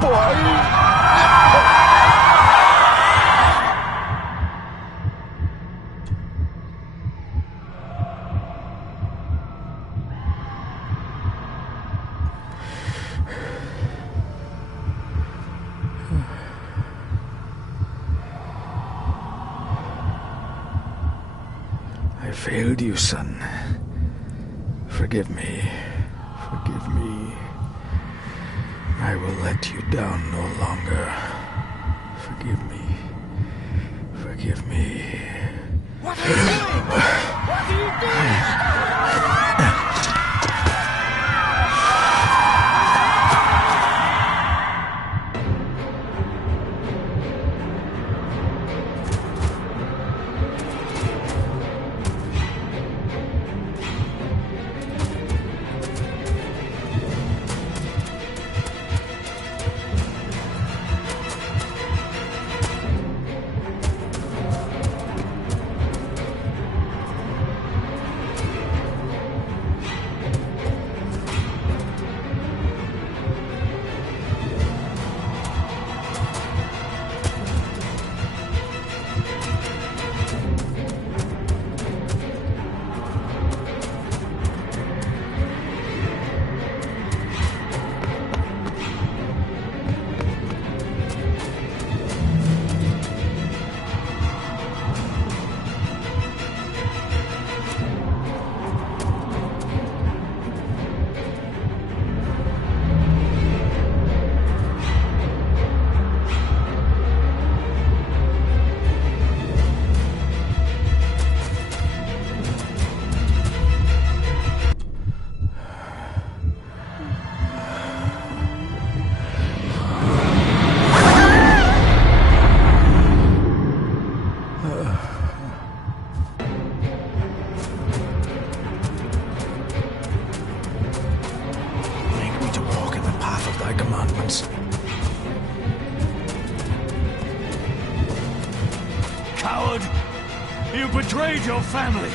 boy! I failed you, son. Forgive me. Forgive me. I will let you down no longer. Forgive me. Forgive me. What are you doing? What are you doing? Coward! You betrayed your family!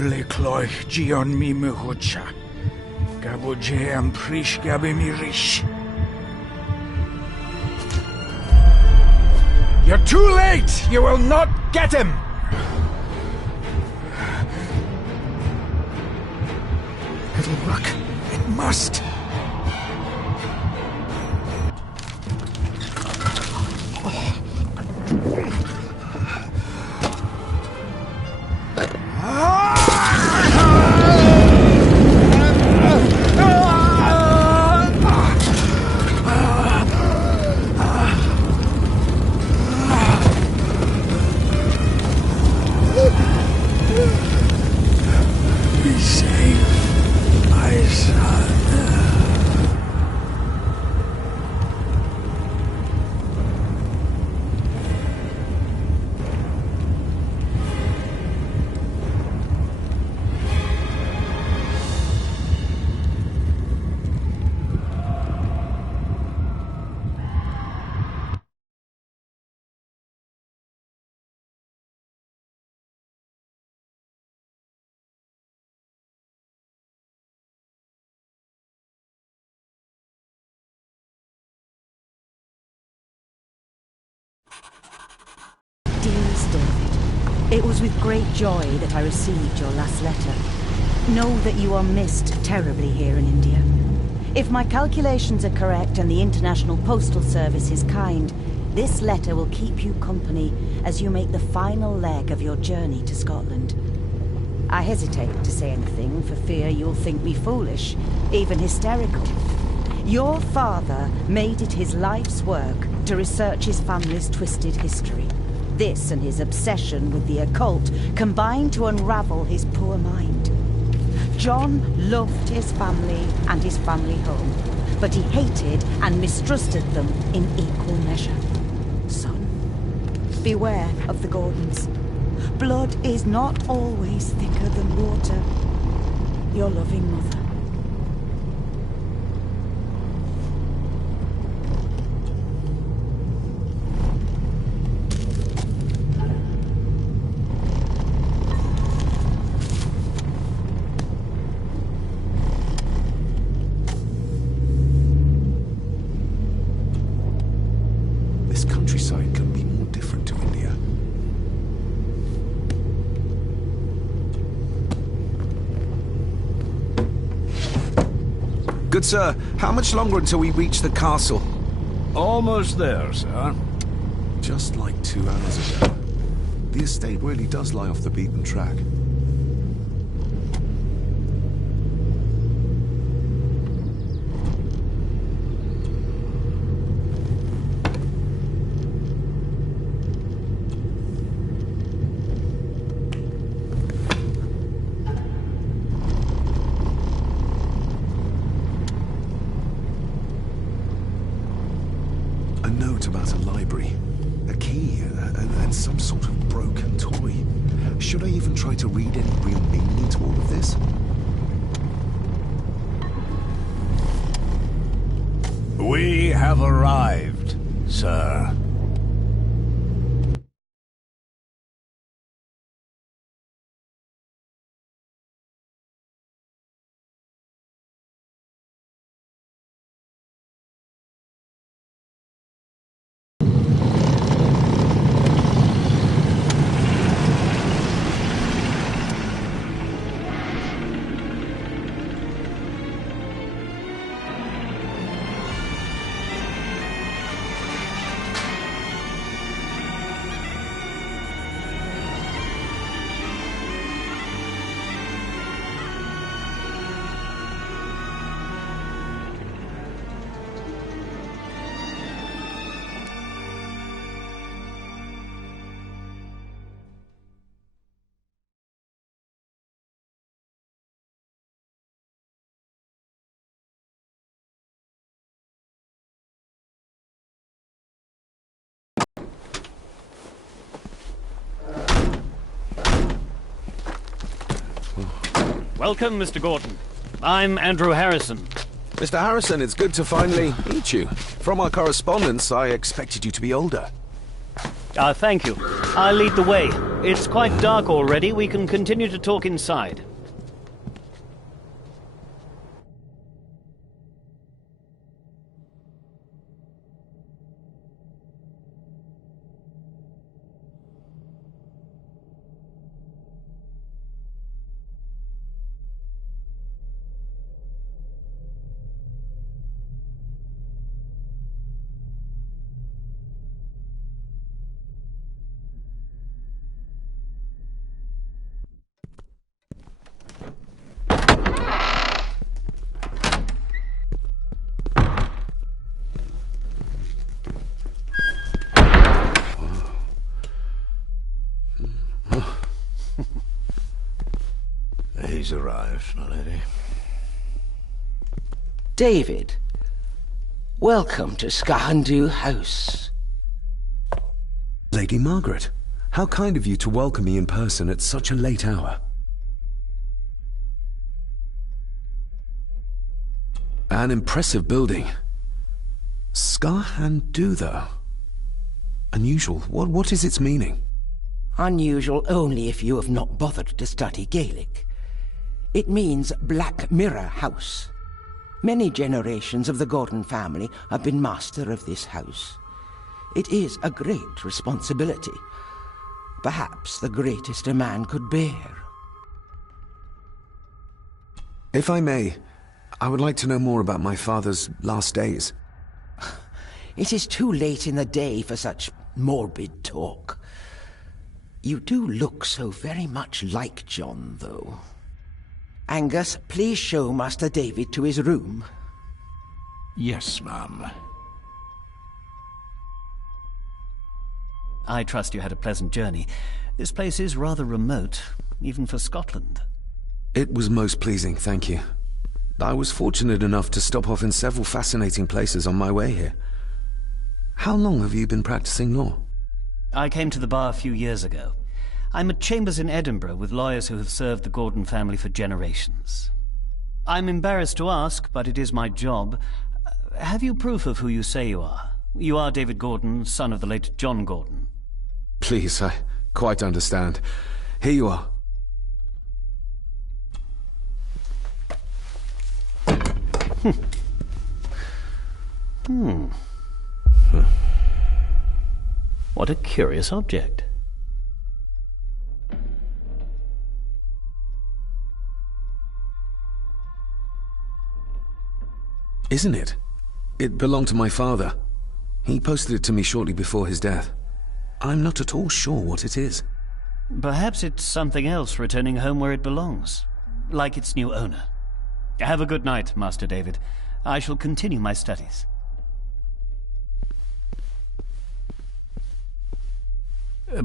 Le cloich gion mi mehucha. Gaboje am prish gabe mi rish. You're too late! You will not get him! It'll work. It must. Be safe, my son. Dearest David, it was with great joy that I received your last letter. Know that you are missed terribly here in India. If my calculations are correct and the International Postal Service is kind, this letter will keep you company as you make the final leg of your journey to Scotland. I hesitate to say anything for fear you'll think me foolish, even hysterical. Your father made it his life's work to research his family's twisted history. This and his obsession with the occult combined to unravel his poor mind. John loved his family and his family home, but he hated and mistrusted them in equal measure. Son, Beware of the Gordons. Blood is not always thicker than water. Your loving mother. This countryside can be more different to India. Good sir, how much longer until we reach the castle? Almost there, sir. Just like 2 hours ago. The estate really does lie off the beaten track. A note about a library, a key, and some sort of broken toy. Should I even try to read any real meaning into all of this? We have arrived, sir. Welcome, Mr. Gordon. I'm Andrew Harrison. Mr. Harrison, it's good to finally meet you. From our correspondence, I expected you to be older. Thank you. I'll lead the way. It's quite dark already. We can continue to talk inside. He's arrived, my lady. David, welcome to Skahandu House. Lady Margaret, how kind of you to welcome me in person at such a late hour. An impressive building. Skahandu, though. Unusual. What is its meaning? Unusual only if you have not bothered to study Gaelic. It means Black Mirror House. Many generations of the Gordon family have been master of this house. It is a great responsibility. Perhaps the greatest a man could bear. If I may, I would like to know more about my father's last days. It is too late in the day for such morbid talk. You do look so very much like John, though. Angus, please show Master David to his room. Yes, ma'am. I trust you had a pleasant journey. This place is rather remote, even for Scotland. It was most pleasing, thank you. I was fortunate enough to stop off in several fascinating places on my way here. How long have you been practicing law? I came to the bar a few years ago. I'm at Chambers in Edinburgh with lawyers who have served the Gordon family for generations. I'm embarrassed to ask, but it is my job. Have you proof of who you say you are? You are David Gordon, son of the late John Gordon. Please, I quite understand. Here you are. What a curious object. Isn't it? It belonged to my father. He posted it to me shortly before his death. I'm not at all sure what it is. Perhaps it's something else returning home where it belongs, like its new owner. Have a good night, Master David. I shall continue my studies.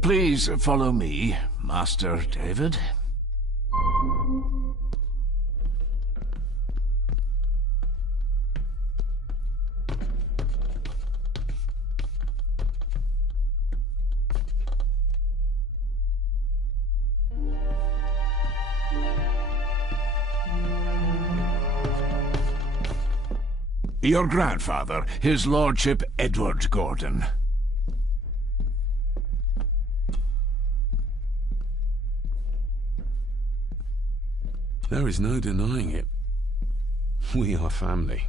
Please follow me, Master David. Your grandfather, his lordship Edward Gordon. There is no denying it. We are family.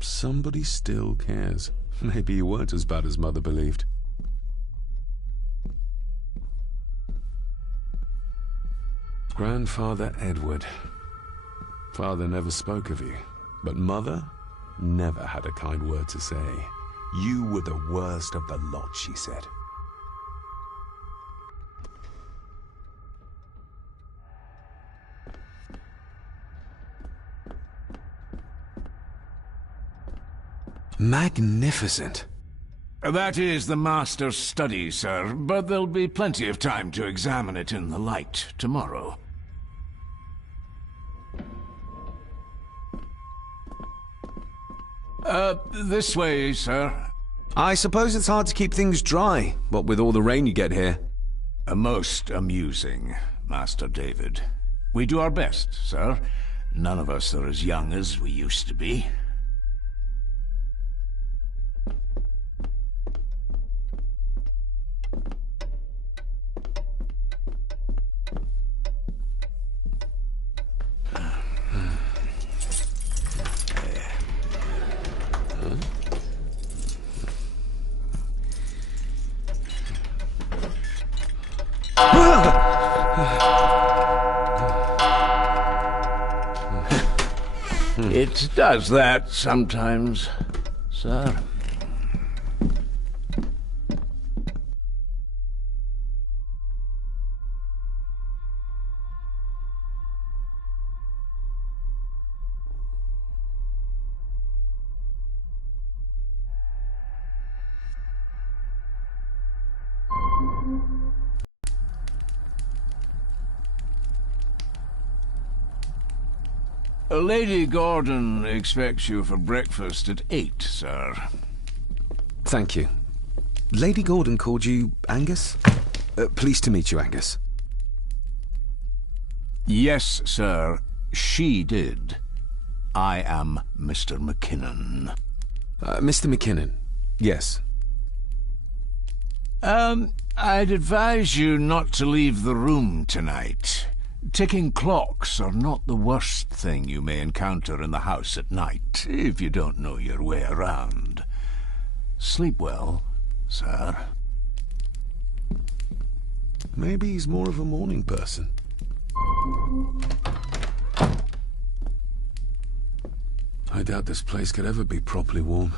Somebody still cares. Maybe you weren't as bad as Mother believed. Grandfather Edward. Father never spoke of you, but Mother never had a kind word to say. You were the worst of the lot, she said. Magnificent. That is the Master's study, sir, but there'll be plenty of time to examine it in the light tomorrow. This way, sir. I suppose it's hard to keep things dry, what with all the rain you get here. Most amusing, Master David. We do our best, sir. None of us are as young as we used to be. It does that sometimes, sir. Lady Gordon expects you for breakfast at 8, sir. Thank you. Lady Gordon called you Angus? Pleased to meet you, Angus. Yes, sir. She did. I am Mr. McKinnon. Mr. McKinnon. Yes. I'd advise you not to leave the room tonight. Ticking clocks are not the worst thing you may encounter in the house at night, if you don't know your way around. Sleep well, sir. Maybe he's more of a morning person. I doubt this place could ever be properly warm.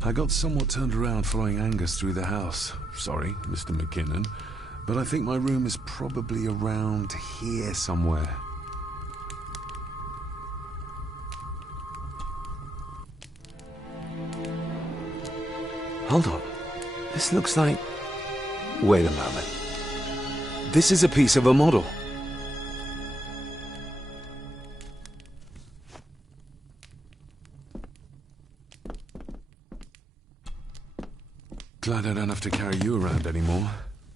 I got somewhat turned around following Angus through the house. Sorry, Mr. McKinnon, but I think my room is probably around here somewhere. Hold on. This looks like... Wait a moment. This is a piece of a model. Glad I don't have to carry you around anymore.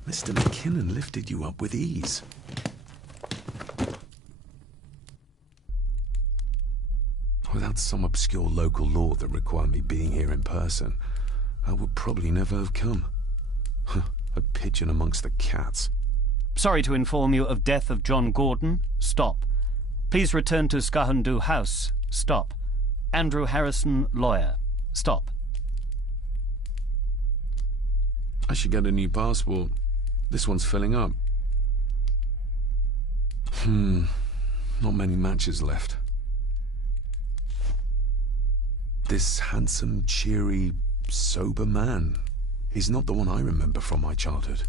Mr. McKinnon lifted you up with ease. Without some obscure local law that required me being here in person, I would probably never have come. A pigeon amongst the cats. Sorry to inform you of death of John Gordon. Stop. Please return to Skahundu House. Stop. Andrew Harrison, lawyer. Stop. I should get a new passport. This one's filling up. Not many matches left. This handsome, cheery, sober man. He's not the one I remember from my childhood.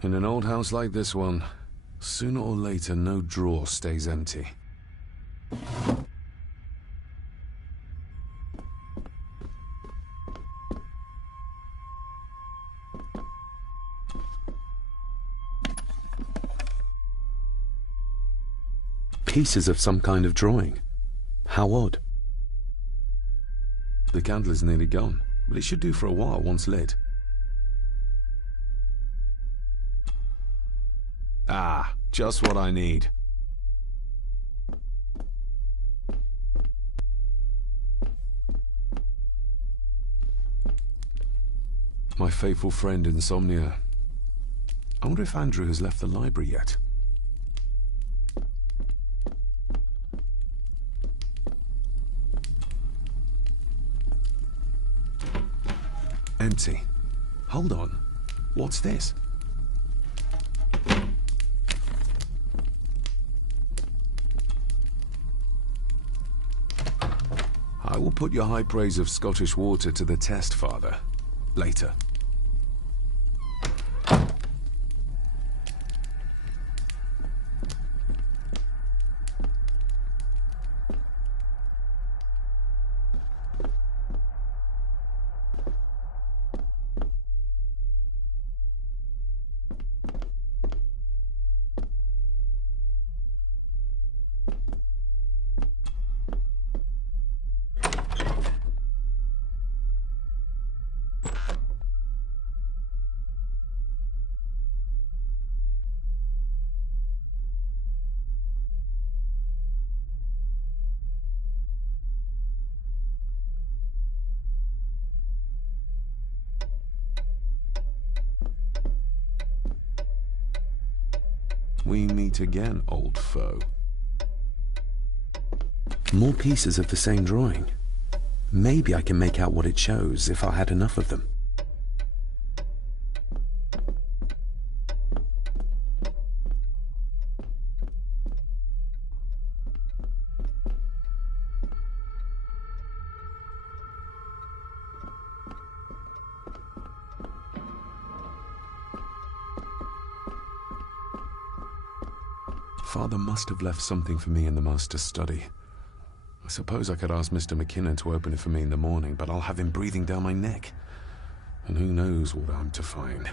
In an old house like this one, sooner or later no drawer stays empty. Pieces of some kind of drawing. How odd. The candle is nearly gone, but it should do for a while once lit. Ah, just what I need. My faithful friend Insomnia. I wonder if Andrew has left the library yet. Empty. Hold on. What's this? I will put your high praise of Scottish water to the test, Father. Later. We meet again, old foe. More pieces of the same drawing. Maybe I can make out what it shows if I had enough of them. Father must have left something for me in the master's study. I suppose I could ask Mr. McKinnon to open it for me in the morning, but I'll have him breathing down my neck. And who knows what I'm to find.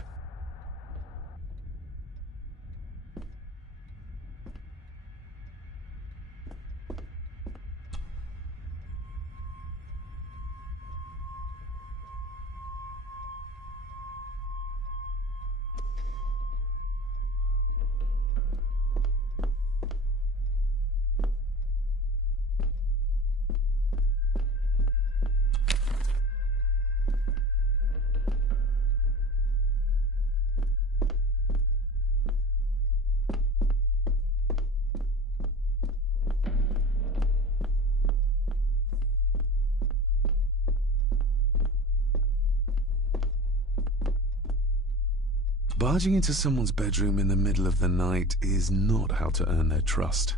Barging into someone's bedroom in the middle of the night is not how to earn their trust.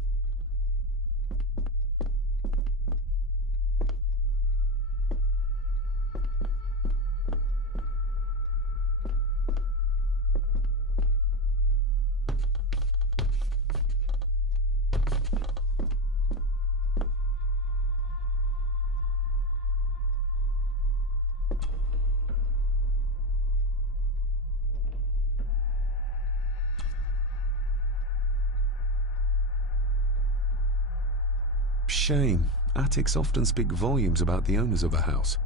shame. Attics often speak volumes about the owners of a house.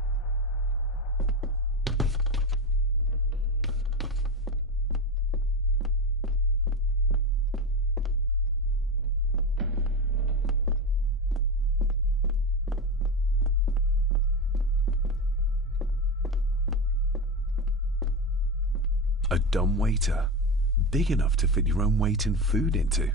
A dumbwaiter. Big enough to fit your own weight in food into.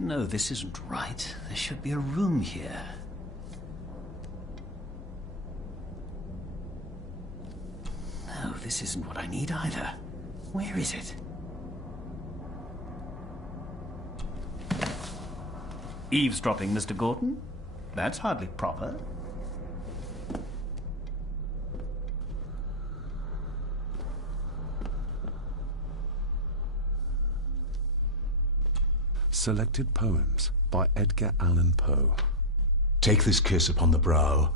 No, this isn't right. There should be a room here. No, this isn't what I need either. Where is it? Eavesdropping, Mr. Gordon? That's hardly proper. Selected Poems by Edgar Allan Poe. Take this kiss upon the brow,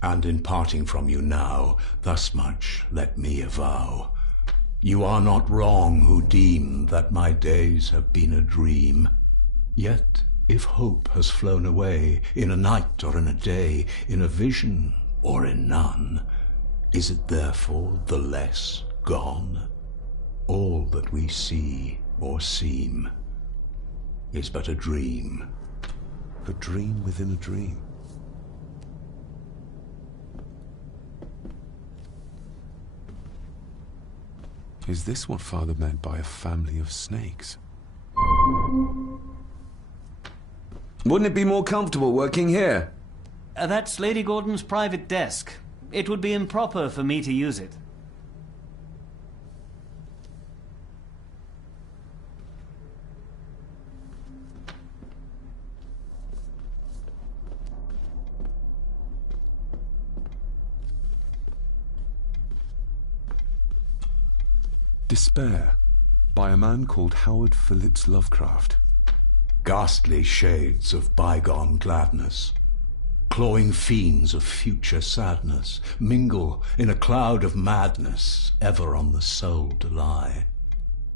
and in parting from you now, thus much let me avow. You are not wrong who deem that my days have been a dream. Yet, if hope has flown away, in a night or in a day, in a vision or in none, is it therefore the less gone? All that we see or seem is but a dream. A dream within a dream. Is this what Father meant by a family of snakes? Wouldn't it be more comfortable working here? That's Lady Gordon's private desk. It would be improper for me to use it. Despair, by a man called Howard Phillips Lovecraft. Ghastly shades of bygone gladness, clawing fiends of future sadness, mingle in a cloud of madness, ever on the soul to lie.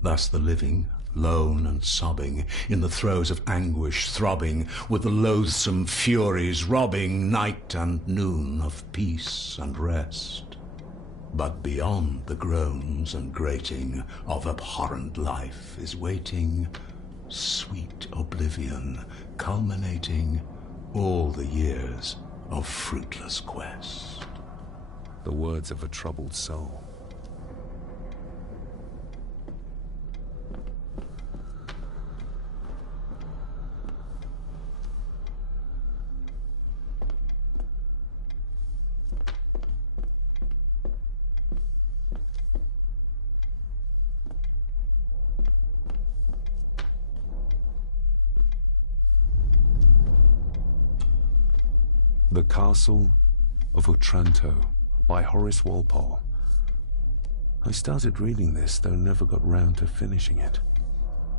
Thus the living, lone and sobbing, in the throes of anguish throbbing, with the loathsome furies robbing night and noon of peace and rest. But beyond the groans and grating of abhorrent life is waiting sweet oblivion, culminating all the years of fruitless quest. The words of a troubled soul. The Castle of Otranto by Horace Walpole. I started reading this, though never got round to finishing it.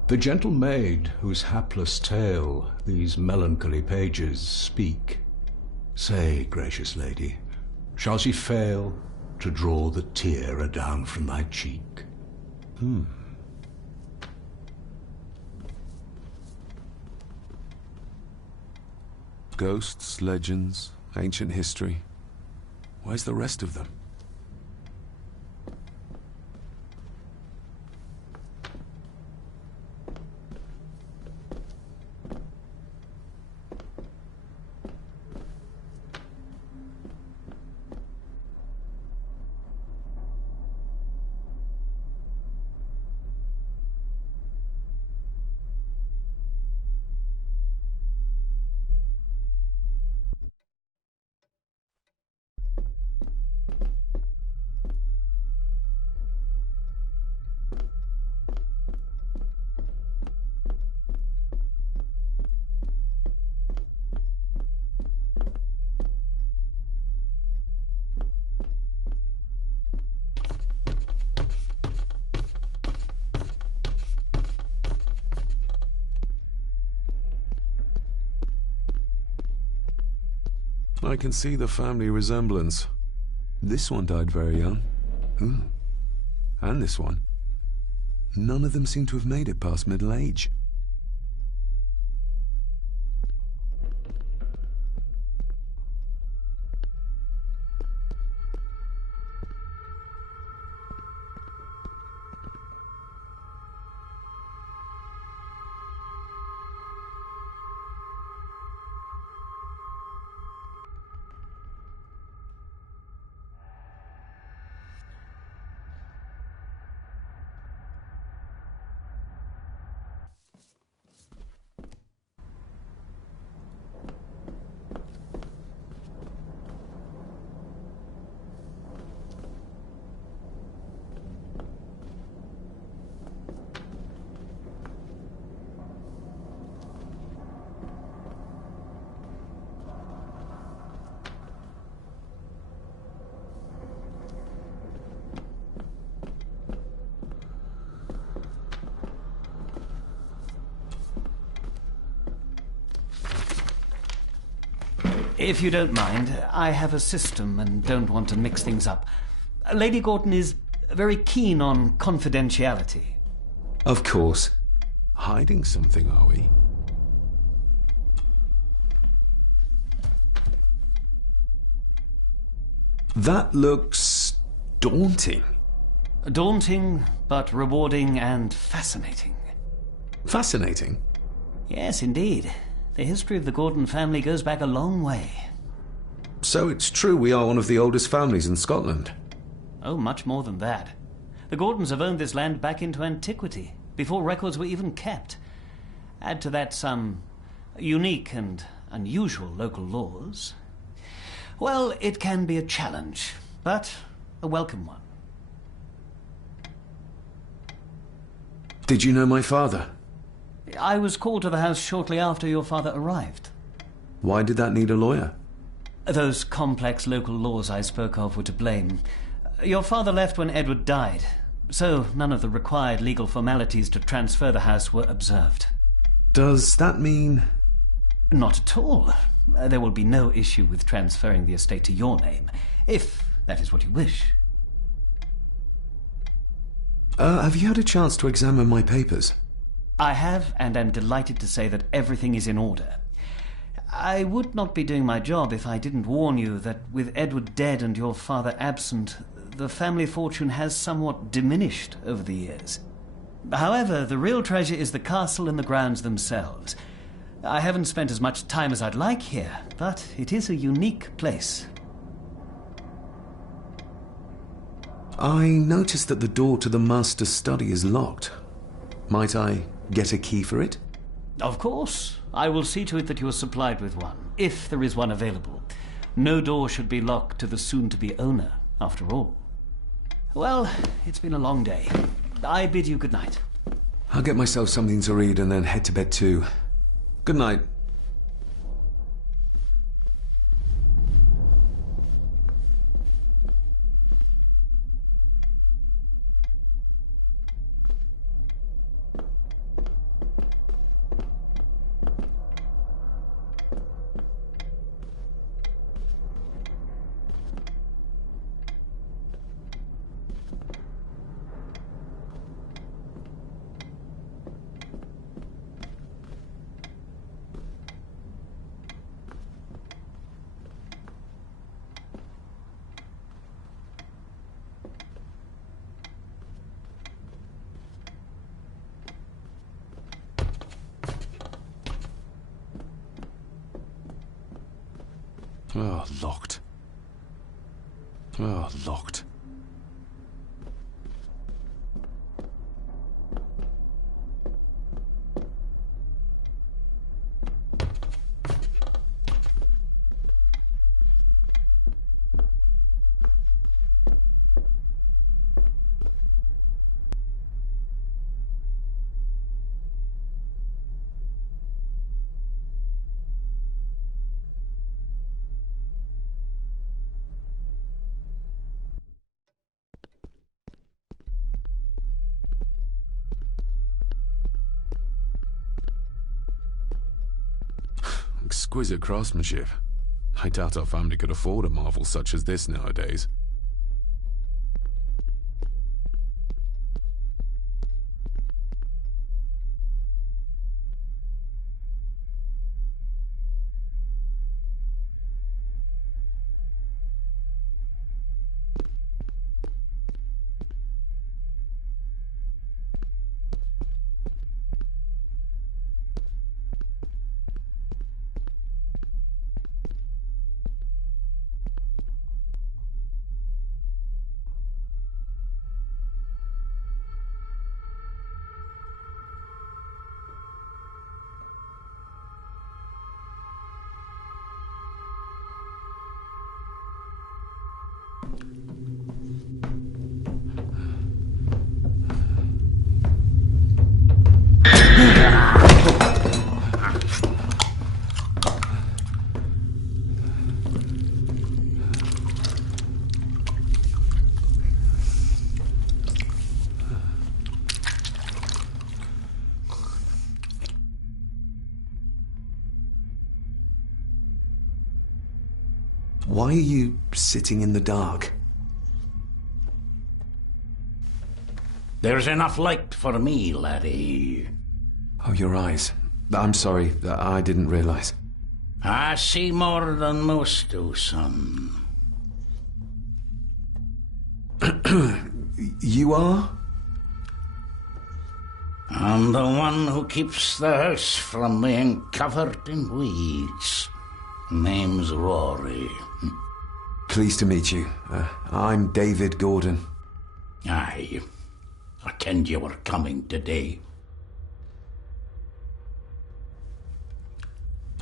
The gentle maid whose hapless tale these melancholy pages speak, say, gracious lady, shall she fail to draw the tear adown from thy cheek? Ghosts, legends, ancient history. Where's the rest of them? I can see the family resemblance. This one died very young. Ooh. And this one. None of them seem to have made it past middle age. If you don't mind, I have a system and don't want to mix things up. Lady Gorton is very keen on confidentiality. Of course. Hiding something, are we? That looks daunting. Daunting, but rewarding and fascinating. Fascinating? Yes, indeed. The history of the Gordon family goes back a long way. So it's true we are one of the oldest families in Scotland. Oh, much more than that. The Gordons have owned this land back into antiquity, before records were even kept. Add to that some unique and unusual local laws. Well, it can be a challenge, but a welcome one. Did you know my father? I was called to the house shortly after your father arrived. Why did that need a lawyer? Those complex local laws I spoke of were to blame. Your father left when Edward died, so none of the required legal formalities to transfer the house were observed. Does that mean... Not at all. There will be no issue with transferring the estate to your name, if that is what you wish. Have you had a chance to examine my papers? I have, and am delighted to say that everything is in order. I would not be doing my job if I didn't warn you that with Edward dead and your father absent, the family fortune has somewhat diminished over the years. However, the real treasure is the castle and the grounds themselves. I haven't spent as much time as I'd like here, but it is a unique place. I noticed that the door to the master's study is locked. Might I get a key for it? Of course. I will see to it that you are supplied with one, if there is one available. No door should be locked to the soon-to-be owner, after all. Well, it's been a long day. I bid you good night. I'll get myself something to read and then head to bed too. Good night. Oh, locked. Oh, locked. Exquisite craftsmanship. I doubt our family could afford a marvel such as this nowadays. Why are you sitting in the dark? There's enough light for me, laddie. Oh, your eyes. I'm sorry, I didn't realize. I see more than most do, son. You are? I'm the one who keeps the house from being covered in weeds. Name's Rory. Pleased to meet you. I'm David Gordon. Aye. I kenned you were coming today.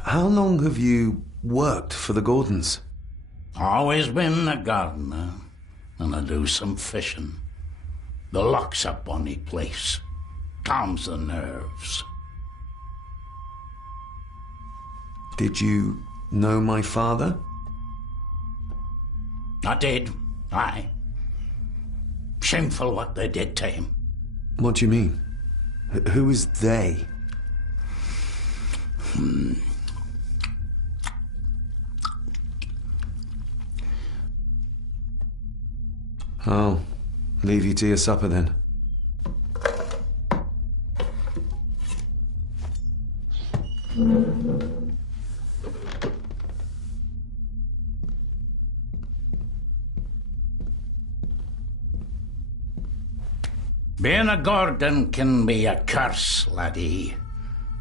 How long have you worked for the Gordons? Always been a gardener, and I do some fishing. The loch's a bonny place. Calms the nerves. Did you know my father? I did, aye. Shameful what they did to him. What do you mean? Who is they? I'll leave you to your supper then. Being a Gordon can be a curse, laddie.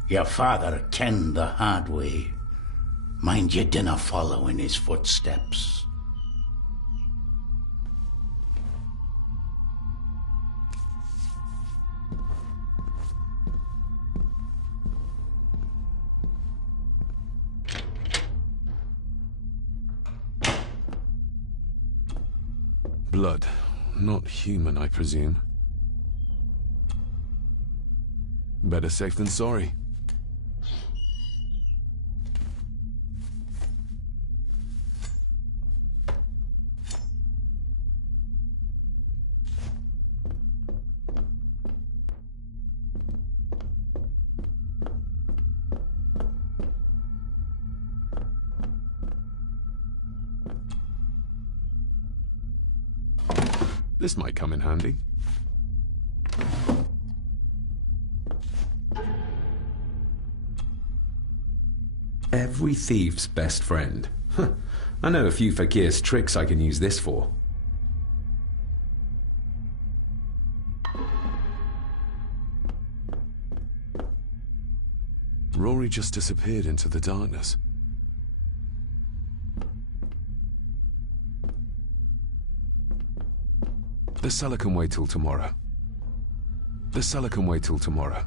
Your father kenned the hard way. Mind you dinna follow in his footsteps. Blood. Not human, I presume. Better safe than sorry. This might come in handy. Every thief's best friend. I know a few fakir's tricks I can use this for. Rory just disappeared into the darkness. The cellar can wait till tomorrow. The cellar can wait till tomorrow.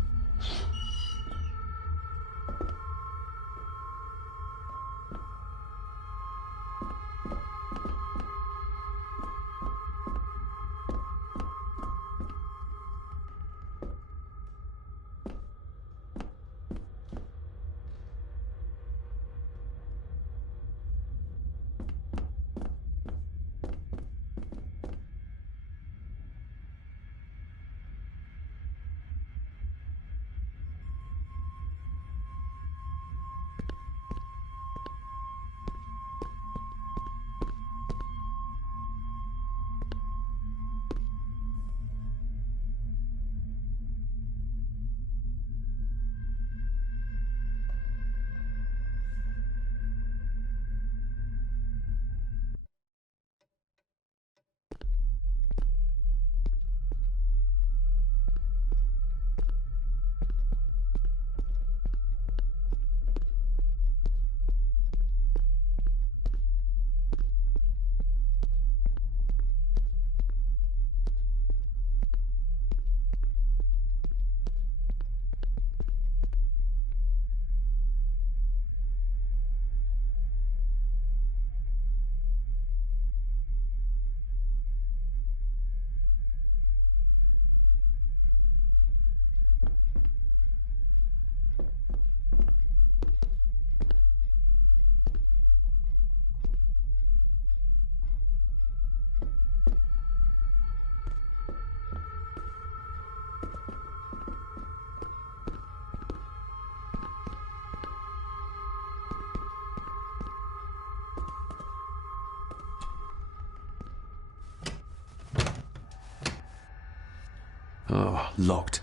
Oh, locked.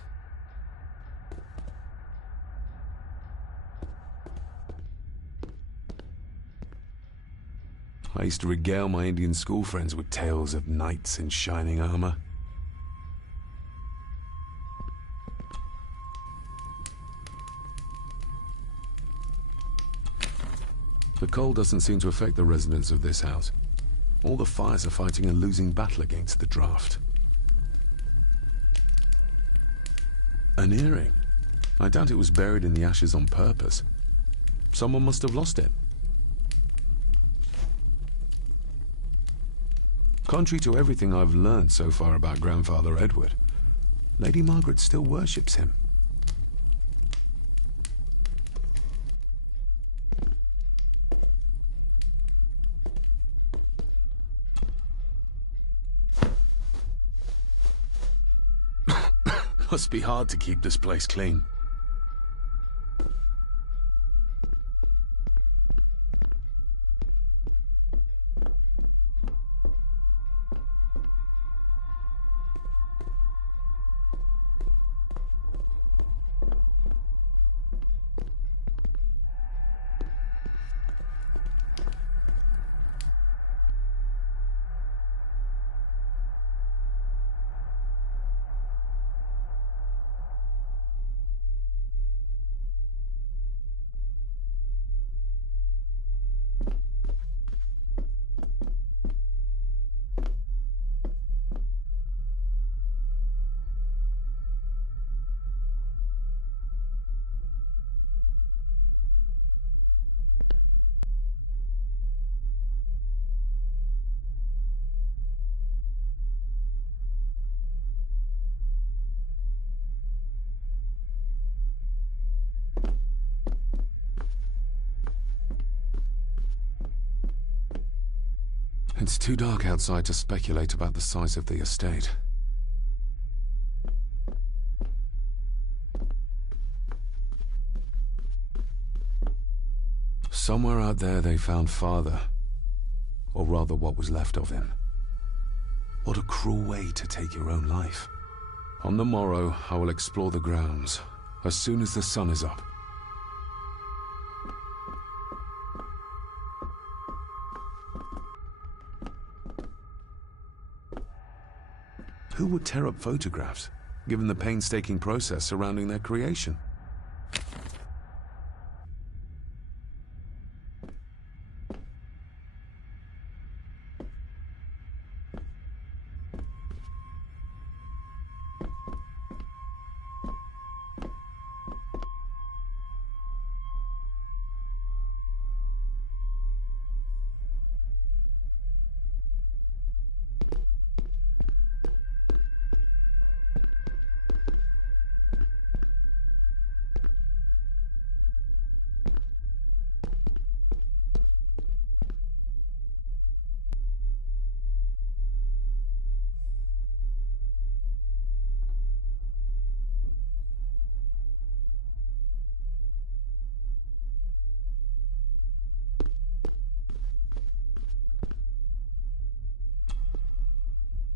I used to regale my Indian school friends with tales of knights in shining armor. The cold doesn't seem to affect the residents of this house. All the fires are fighting a losing battle against the draft. An earring. I doubt it was buried in the ashes on purpose. Someone must have lost it. Contrary to everything I've learned so far about Grandfather Edward, Lady Margaret still worships him. Must be hard to keep this place clean. It's too dark outside to speculate about the size of the estate. Somewhere out there they found Father. Or rather what was left of him. What a cruel way to take your own life. On the morrow, I will explore the grounds, as soon as the sun is up. Who would tear up photographs, given the painstaking process surrounding their creation?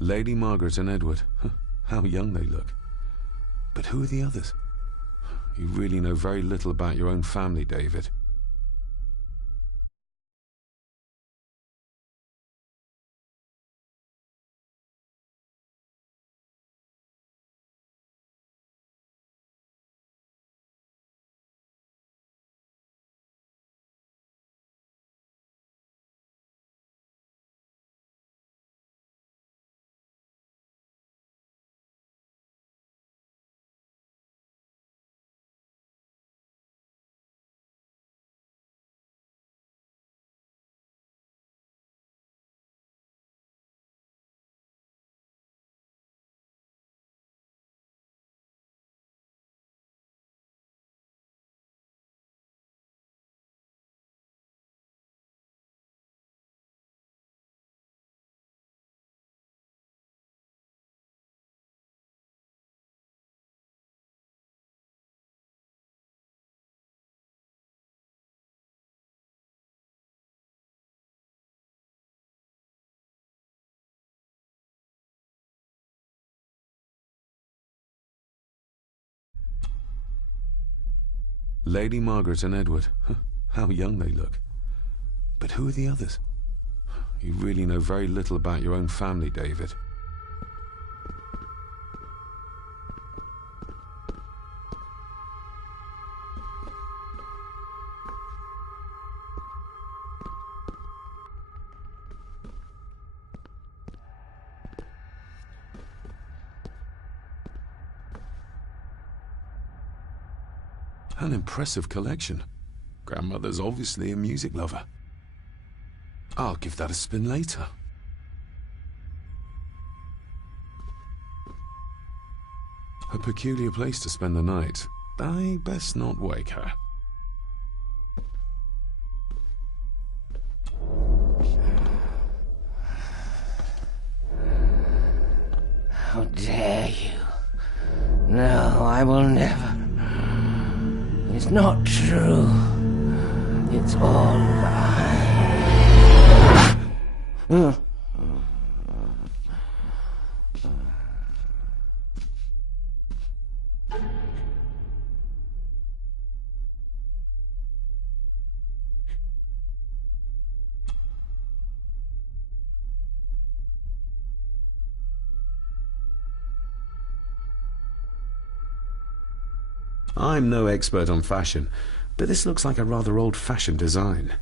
Lady Margaret and Edward. How young they look. But who are the others? You really know very little about your own family, David. Lady Margaret and Edward. How young they look. But who are the others? You really know very little about your own family, David. An impressive collection. Grandmother's obviously a music lover. I'll give that a spin later. A peculiar place to spend the night. I best not wake her. How dare you? No, I will never. It's not true. It's all lies. I'm no expert on fashion, but this looks like a rather old-fashioned design.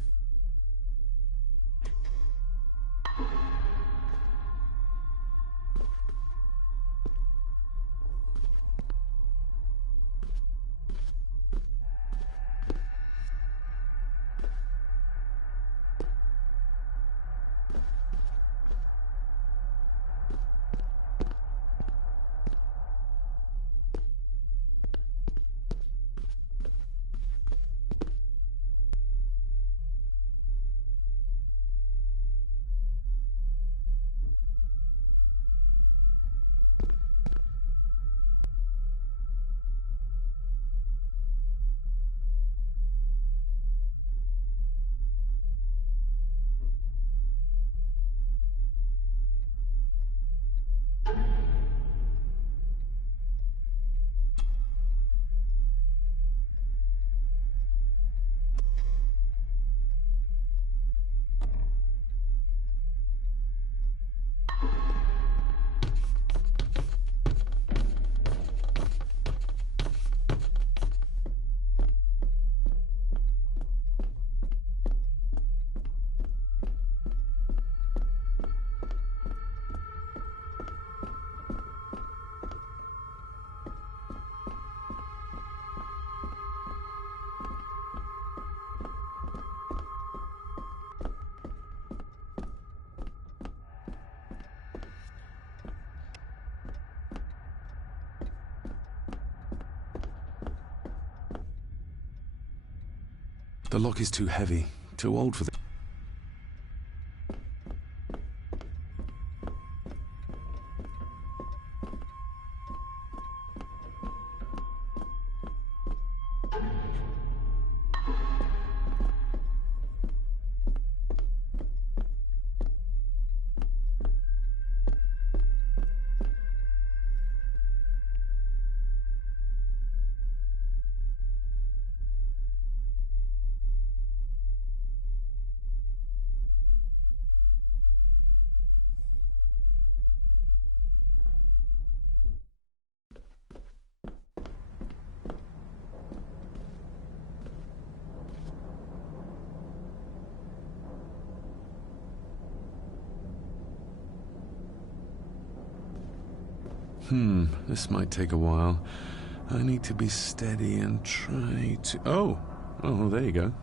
The lock is too heavy, too old for the... This might take a while. I need to be steady and try to... Oh, there you go.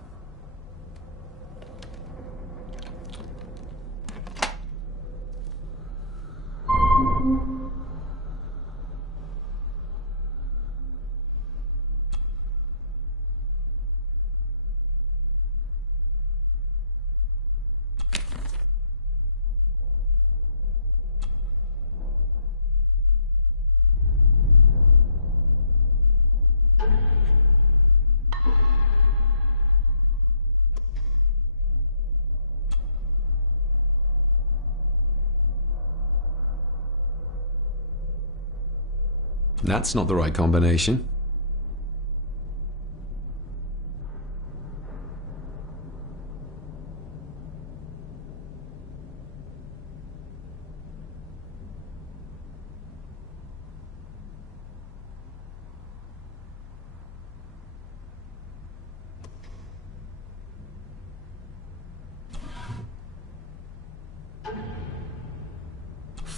That's not the right combination.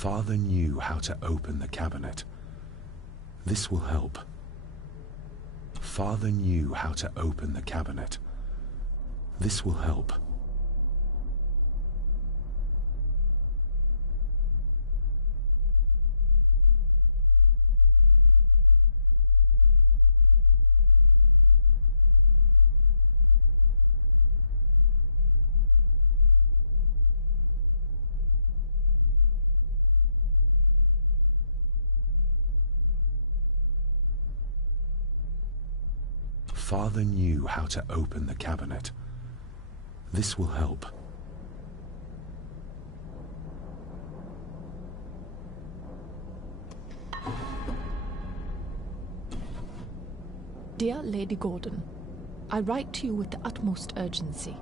Father knew how to open the cabinet. This will help. Father knew how to open the cabinet. This will help. Father knew how to open the cabinet. This will help. Dear Lady Gordon, I write to you with the utmost urgency.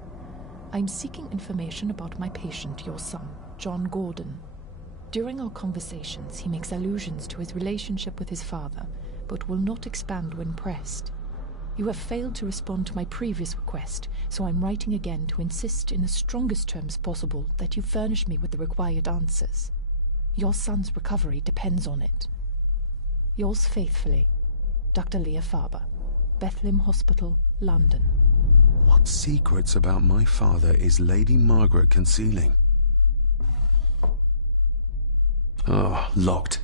I am seeking information about my patient, your son, John Gordon. During our conversations, he makes allusions to his relationship with his father, but will not expand when pressed. You have failed to respond to my previous request, so I'm writing again to insist in the strongest terms possible that you furnish me with the required answers. Your son's recovery depends on it. Yours faithfully, Dr. Leah Farber, Bethlehem Hospital, London. What secrets about my father is Lady Margaret concealing? Oh, locked.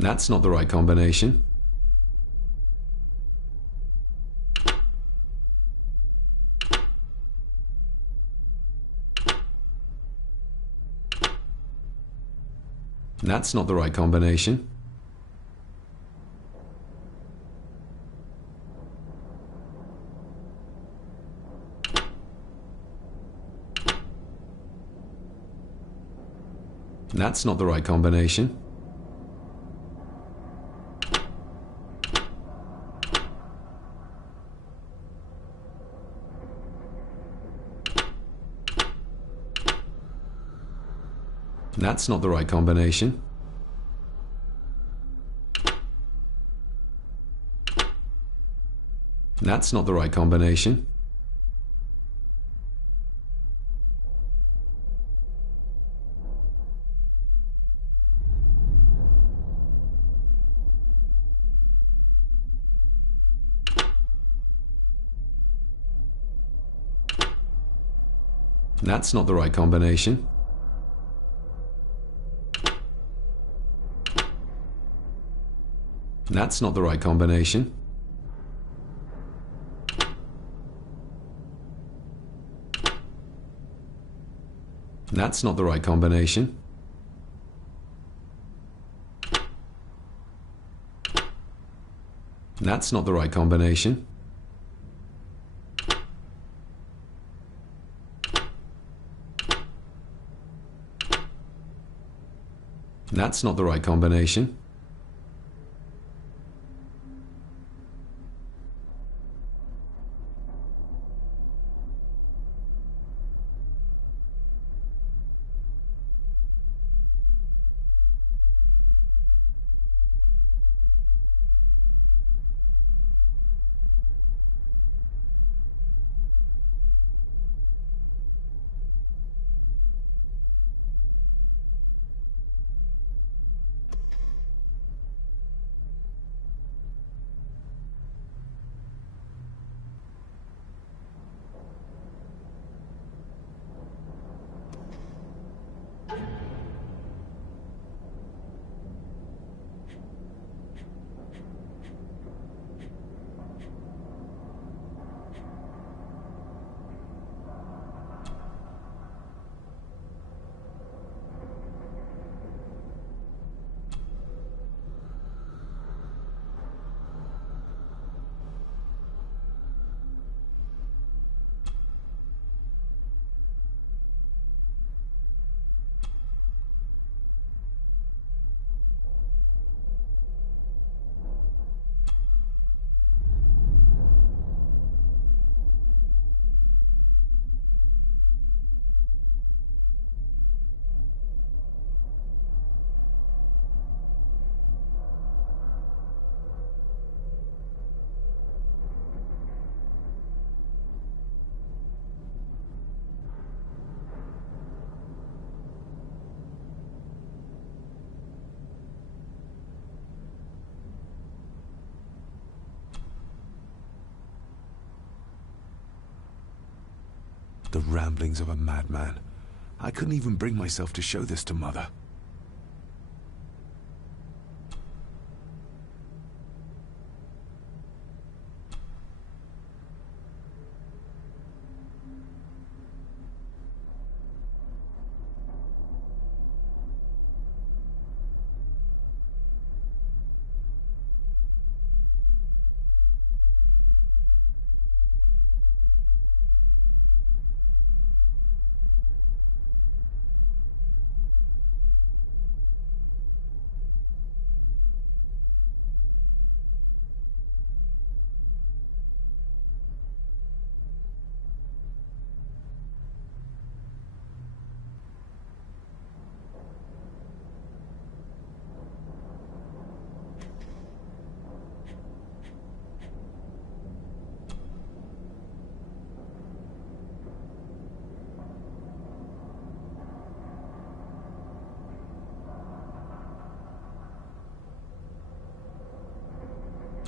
That's not the right combination. That's not the right combination. That's not the right combination. That's not the right combination. That's not the right combination. That's not the right combination. That's not the right combination. That's not the right combination. That's not the right combination. That's not the right combination. The ramblings of a madman. I couldn't even bring myself to show this to Mother.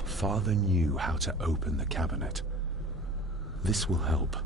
Father knew how to open the cabinet. This will help.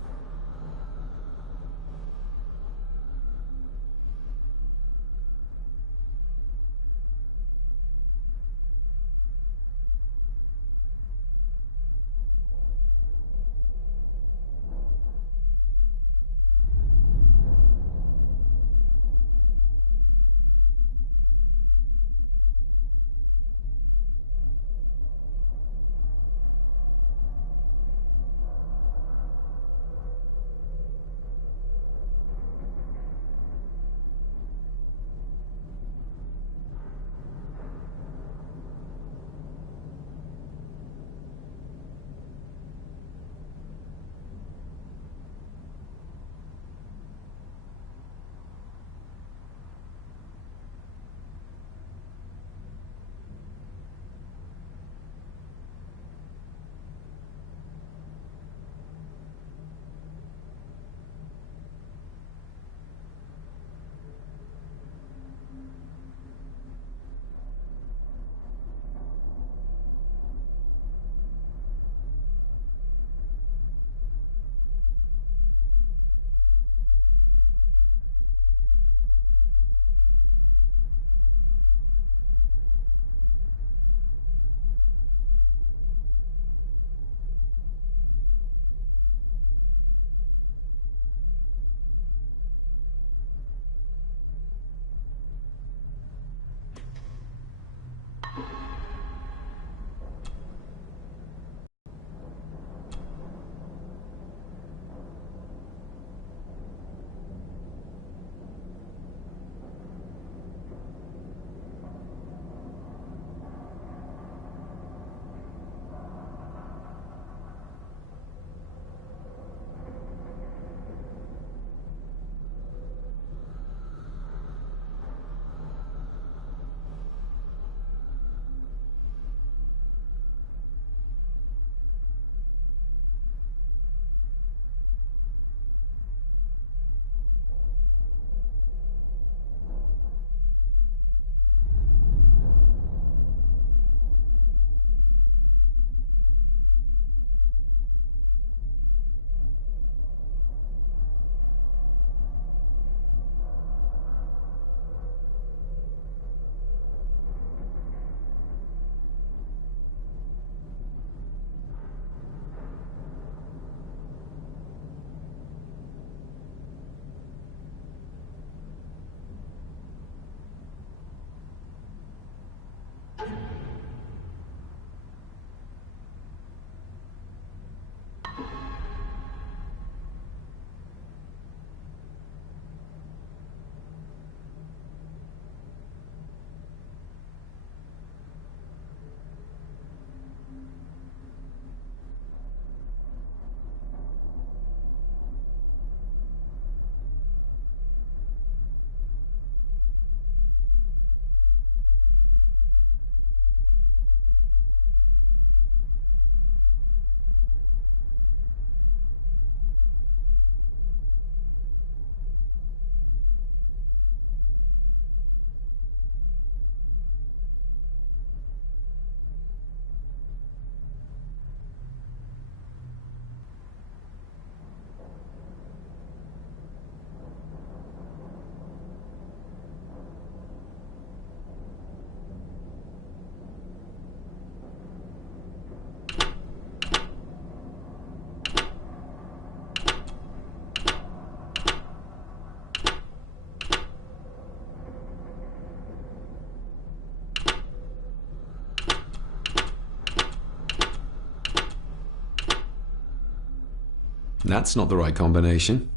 That's not the right combination.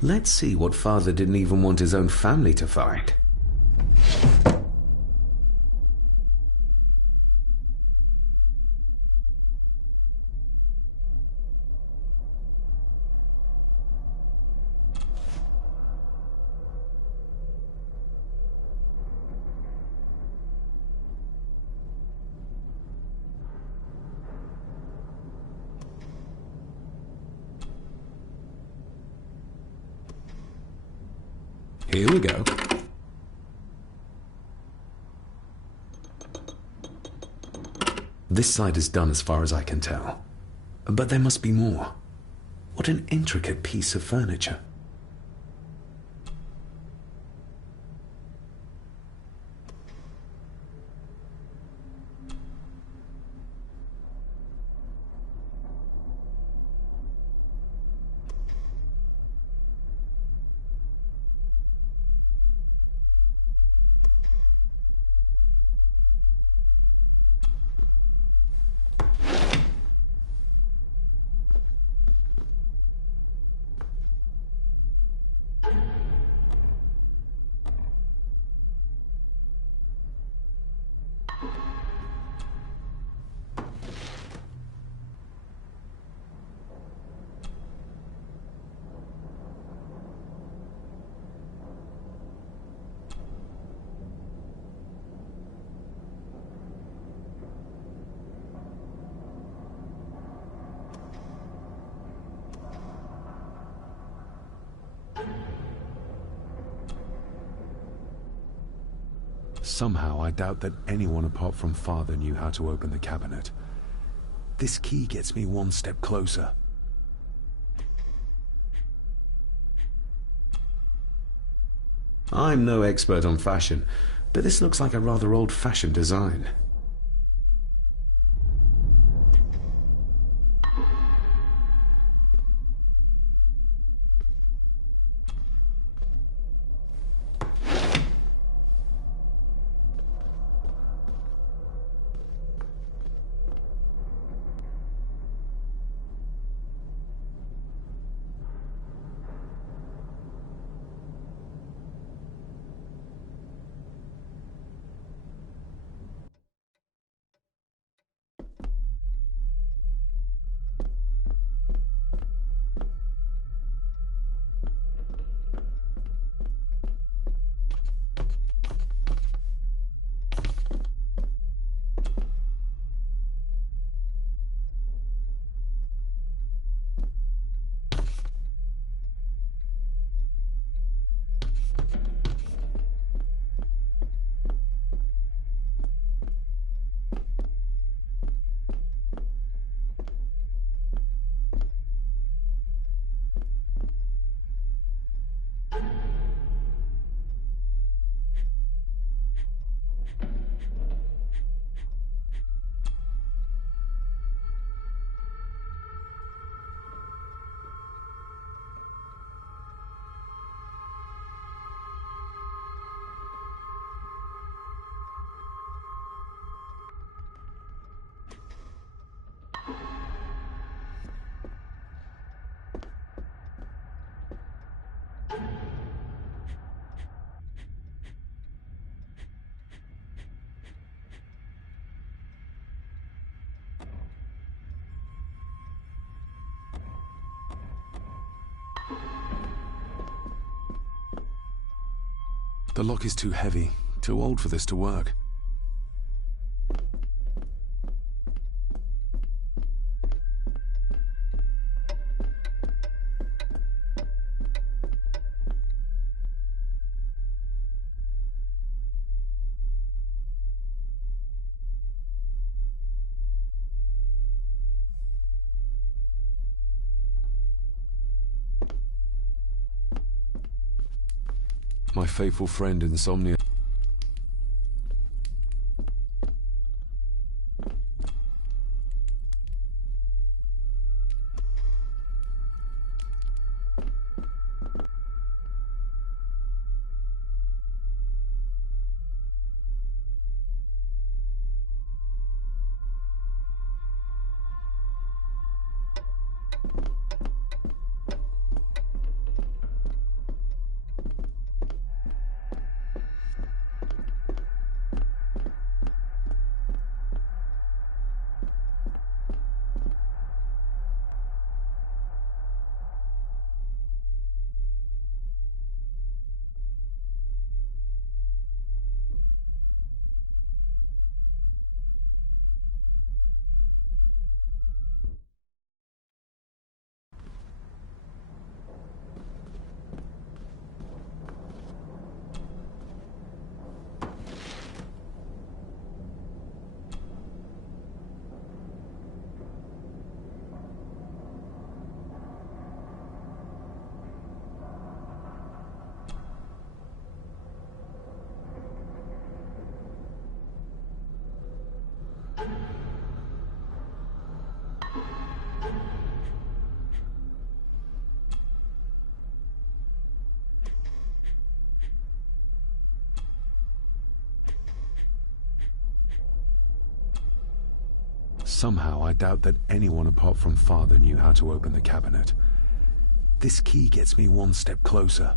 Let's see what Father didn't even want his own family to find. Here we go. This side is done as far as I can tell. But there must be more. What an intricate piece of furniture. Somehow, I doubt that anyone apart from Father knew how to open the cabinet. This key gets me one step closer. I'm no expert on fashion, but this looks like a rather old-fashioned design. The lock is too heavy, too old for this to work. My faithful friend Insomnia. Somehow, I doubt that anyone apart from Father knew how to open the cabinet. This key gets me one step closer.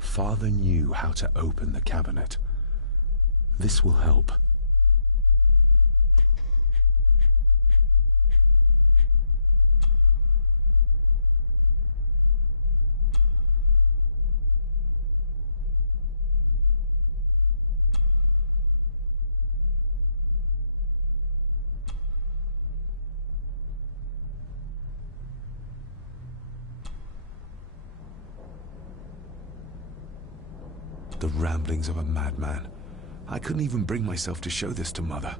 Father knew how to open the cabinet. This will help. The ramblings of a madman. I couldn't even bring myself to show this to Mother.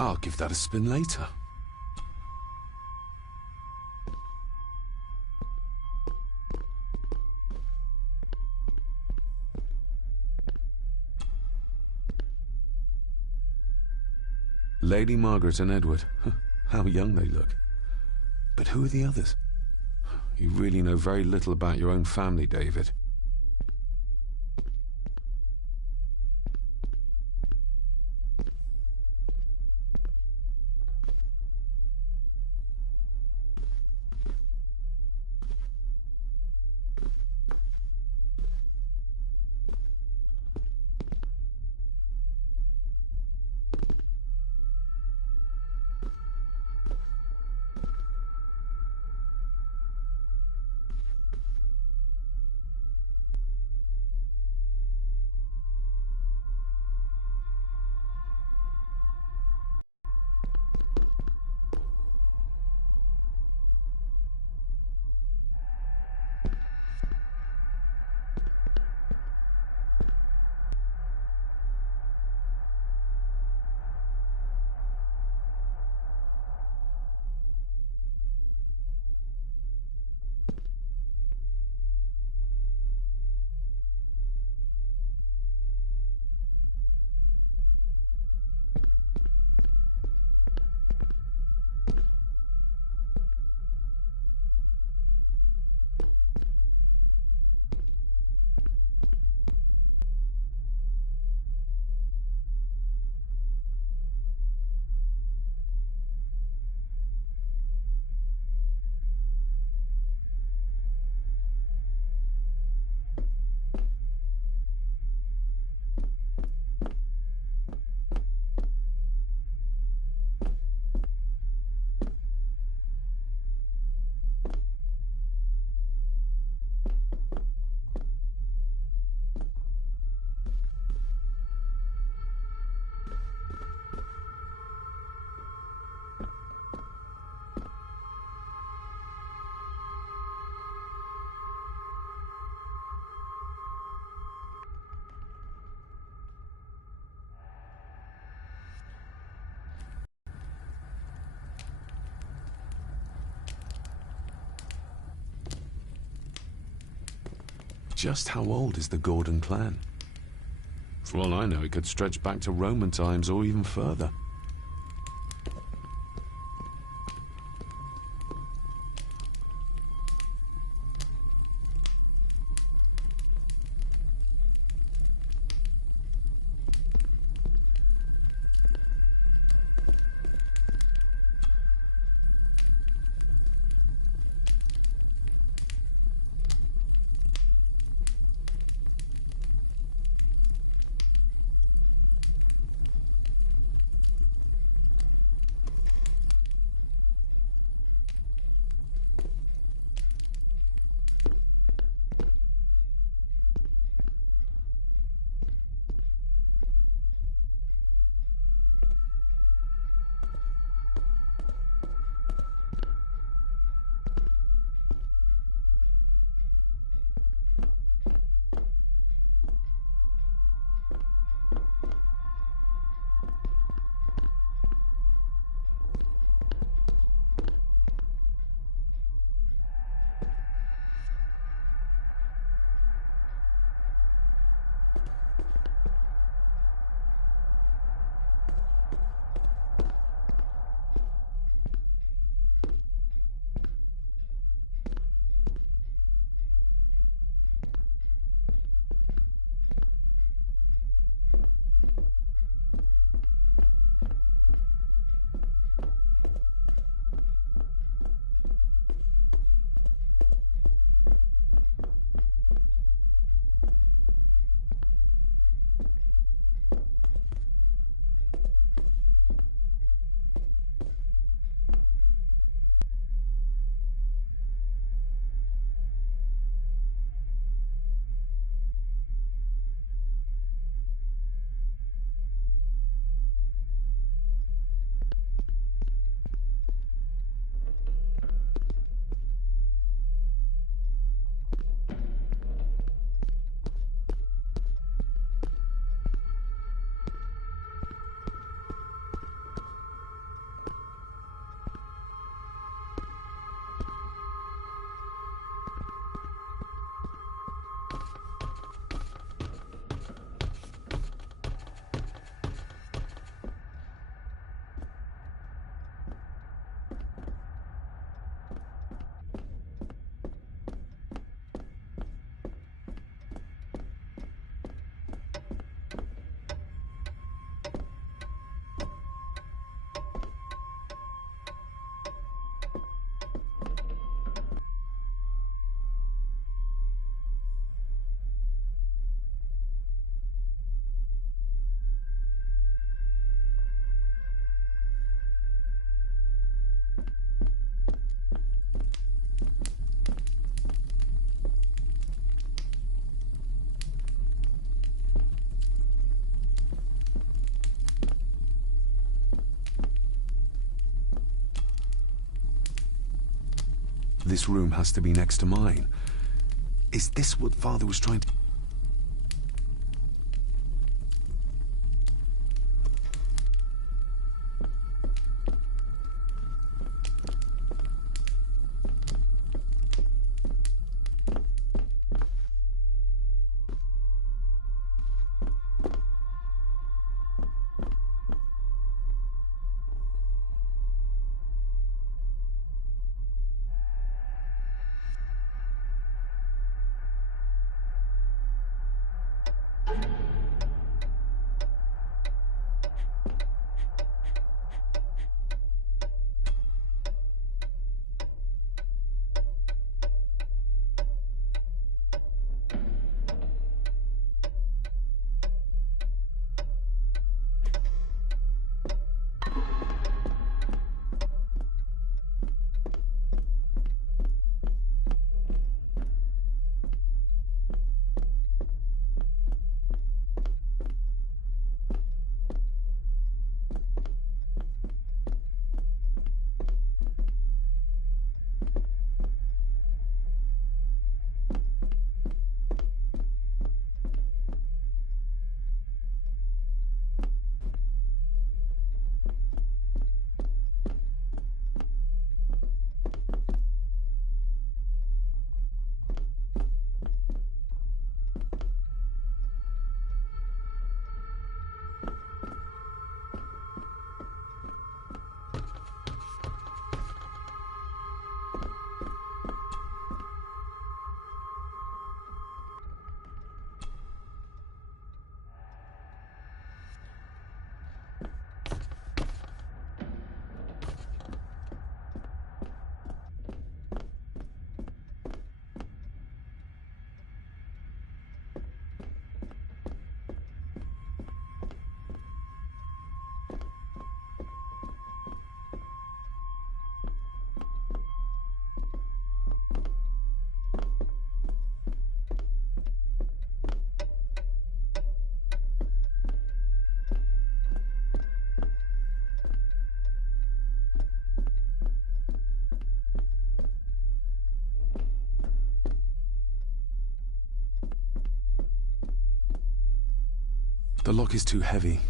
I'll give that a spin later. Lady Margaret and Edward. How young they look. But who are the others? You really know very little about your own family, David. Just how old is the Gordon clan? For all I know, it could stretch back to Roman times or even further. this room has to be next to mine. Is this what Father was trying to... The lock is too heavy.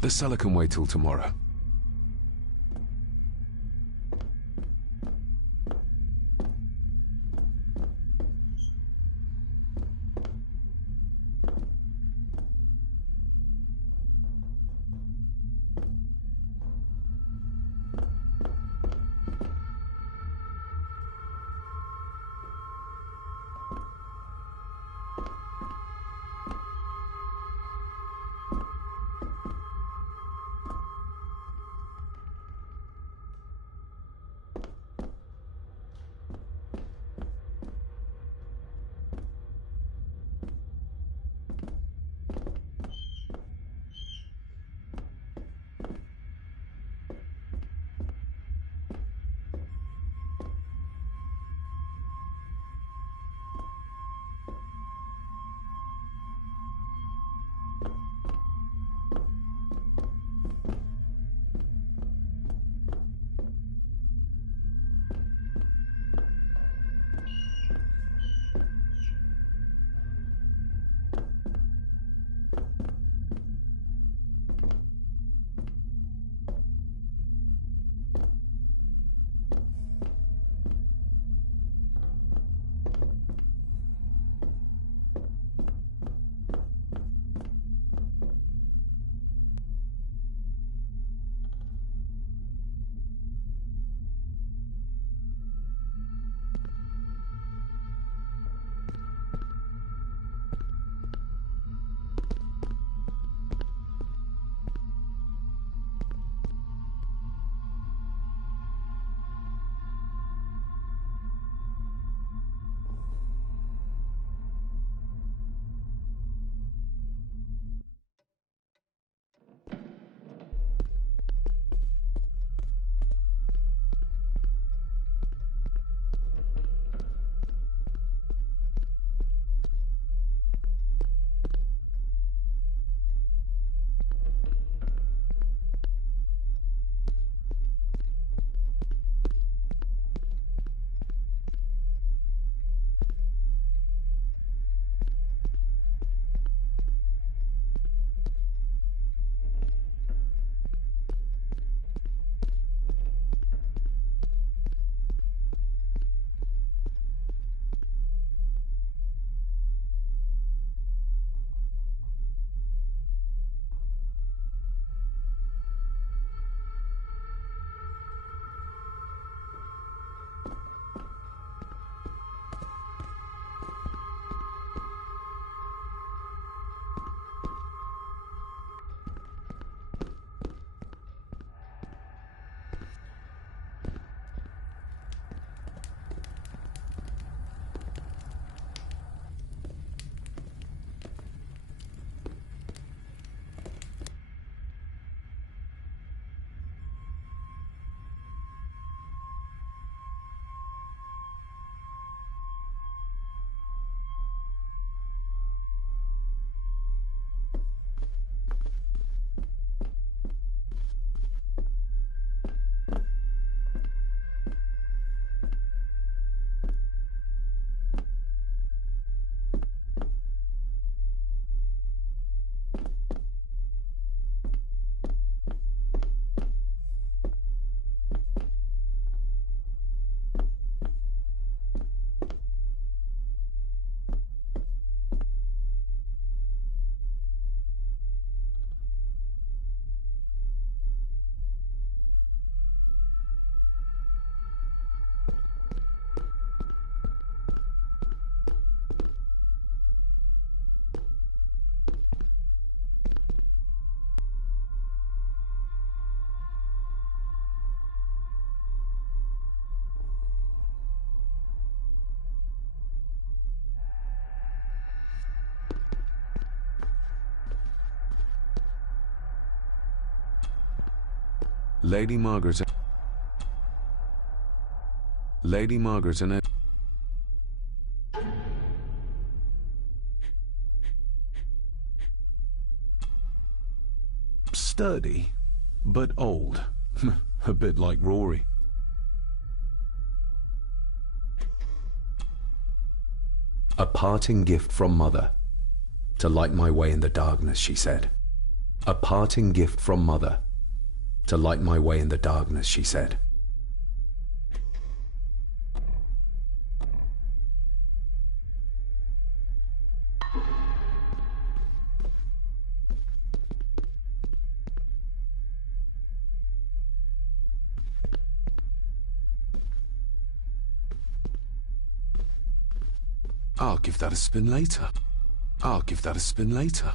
The cellar can wait till tomorrow. Lady Margaret and sturdy, but old. A bit like Rory. A parting gift from Mother. To light my way in the darkness, she said. A parting gift from Mother. To light my way in the darkness, she said. I'll give that a spin later. I'll give that a spin later.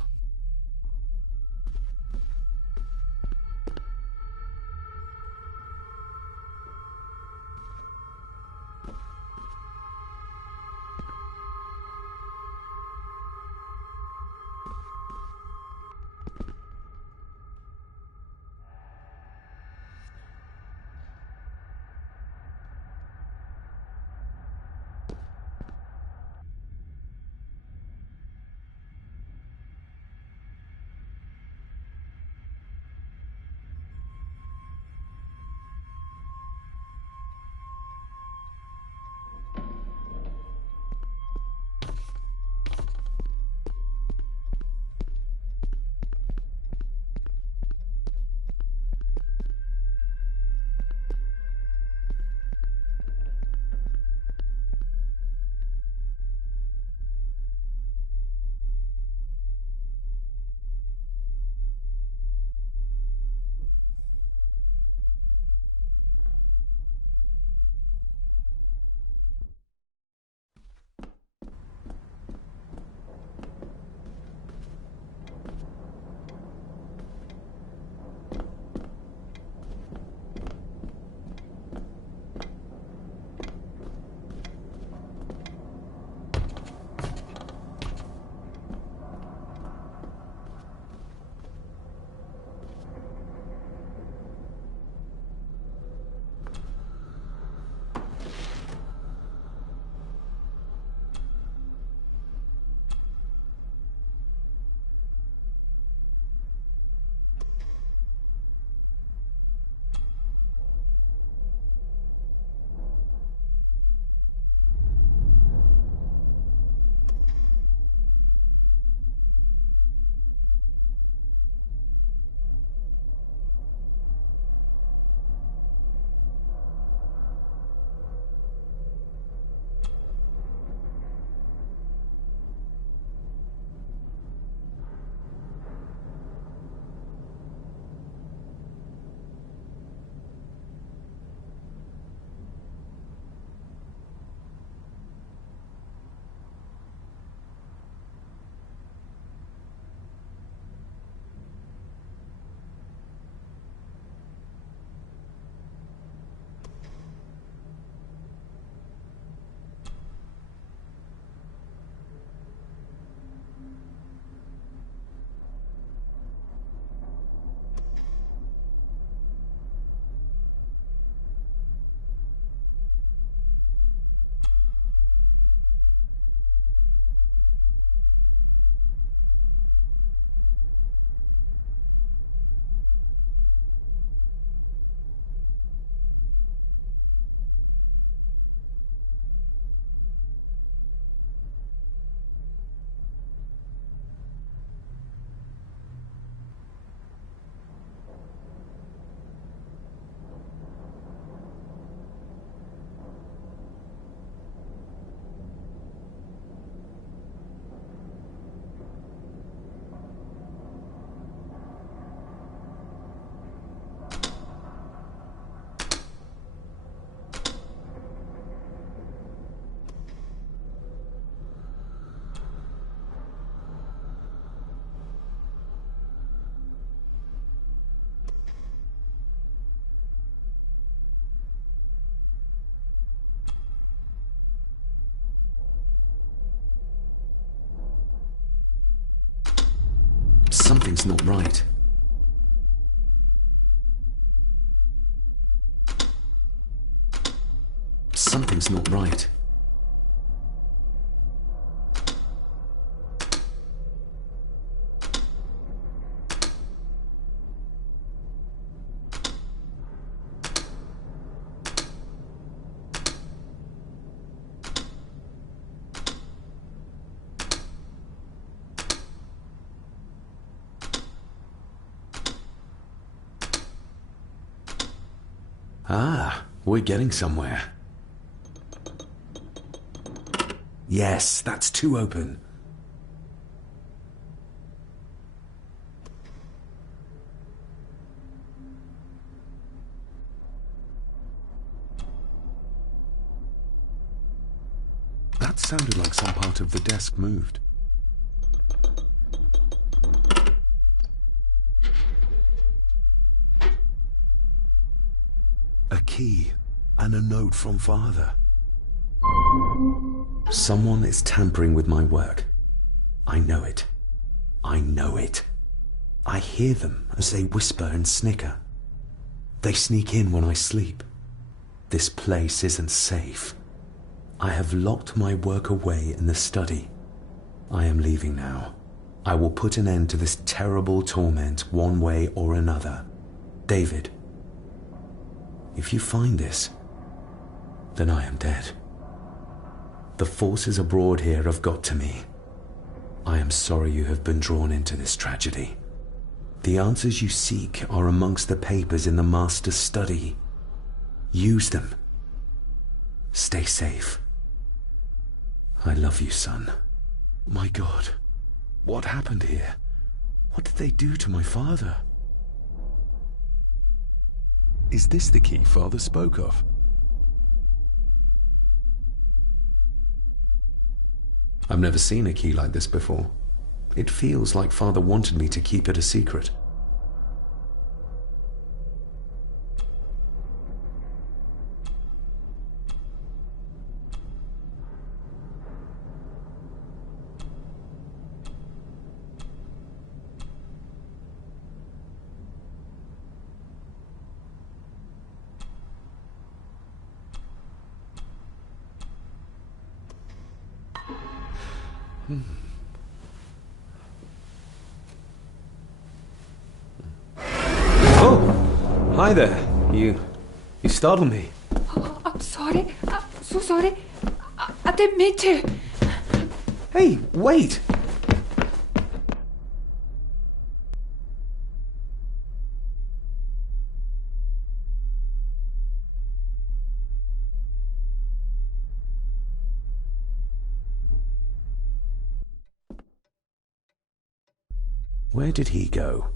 Something's not right. Something's not right. Ah, we're getting somewhere. Yes, that's 2 open. That sounded like some part of the desk moved. A key and a note from Father. Someone is tampering with my work. I know it. I know it. I hear them as they whisper and snicker. They sneak in when I sleep. This place isn't safe. I have locked my work away in the study. I am leaving now. I will put an end to this terrible torment one way or another. David, if you find this, then I am dead. The forces abroad here have got to me. I am sorry you have been drawn into this tragedy. The answers you seek are amongst the papers in the Master's study. Use them. Stay safe. I love you, son. My God, what happened here? What did they do to my father? Is this the key Father spoke of? I've never seen a key like this before. It feels like Father wanted me to keep it a secret. Oh, hi there. You startled me. Oh, I'm sorry. I'm so sorry. I didn't mean to. Hey, wait. Where did he go?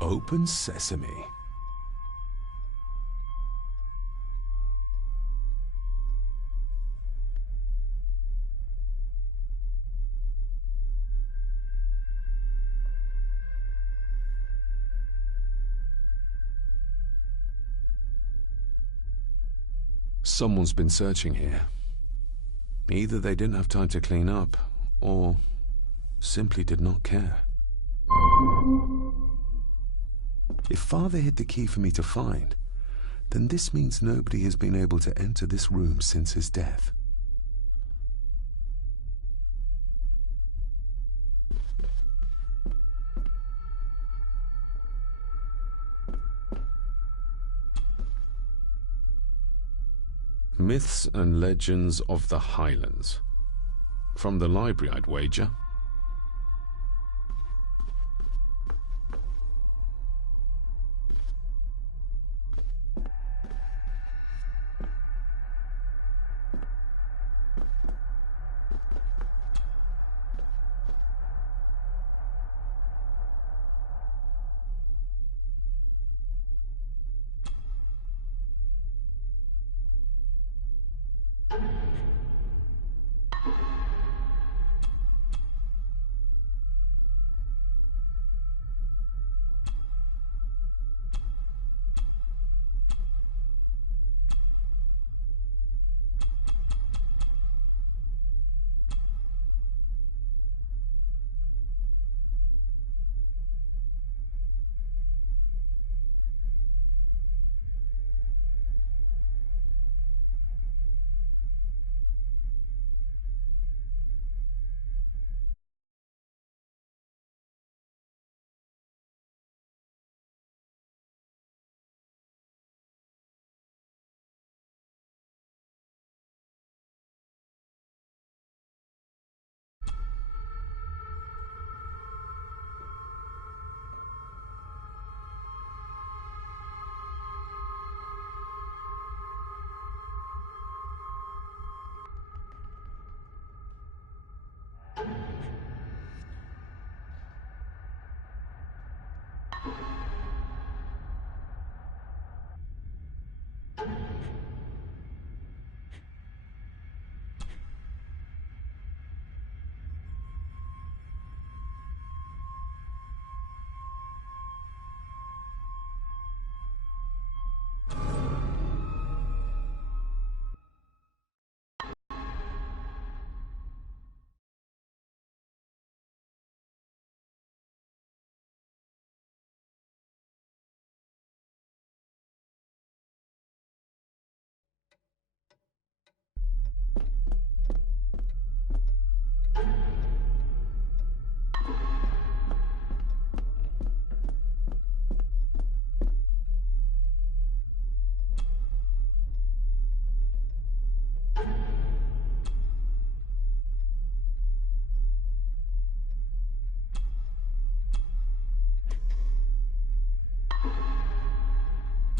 Open sesame. Someone's been searching here. Either they didn't have time to clean up, or simply did not care. If Father hid the key for me to find, then this means nobody has been able to enter this room since his death. Myths and Legends of the Highlands. From the library, I'd wager.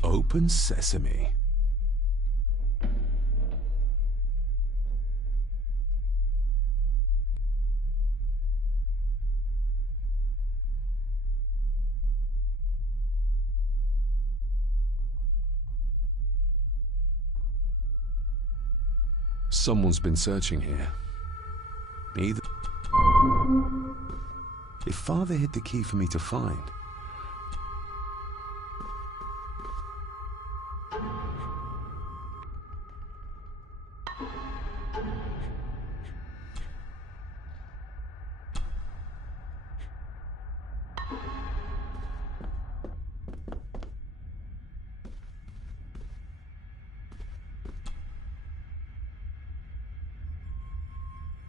Open sesame. Someone's been searching here. Either... If Father hid the key for me to find...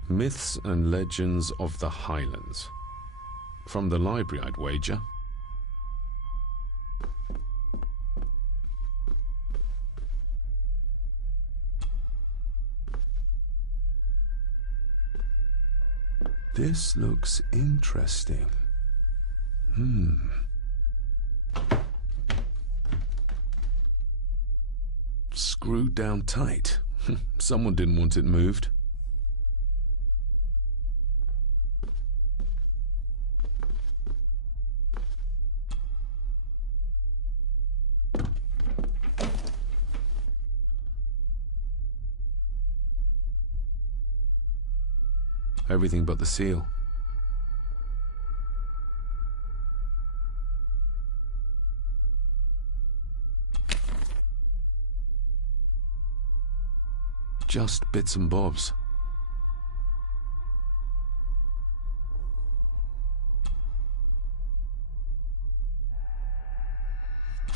Myths and Legends of the Highlands. From the library, I'd wager. This looks interesting. Screwed down tight. Someone didn't want it moved. Everything but the seal. Just bits and bobs.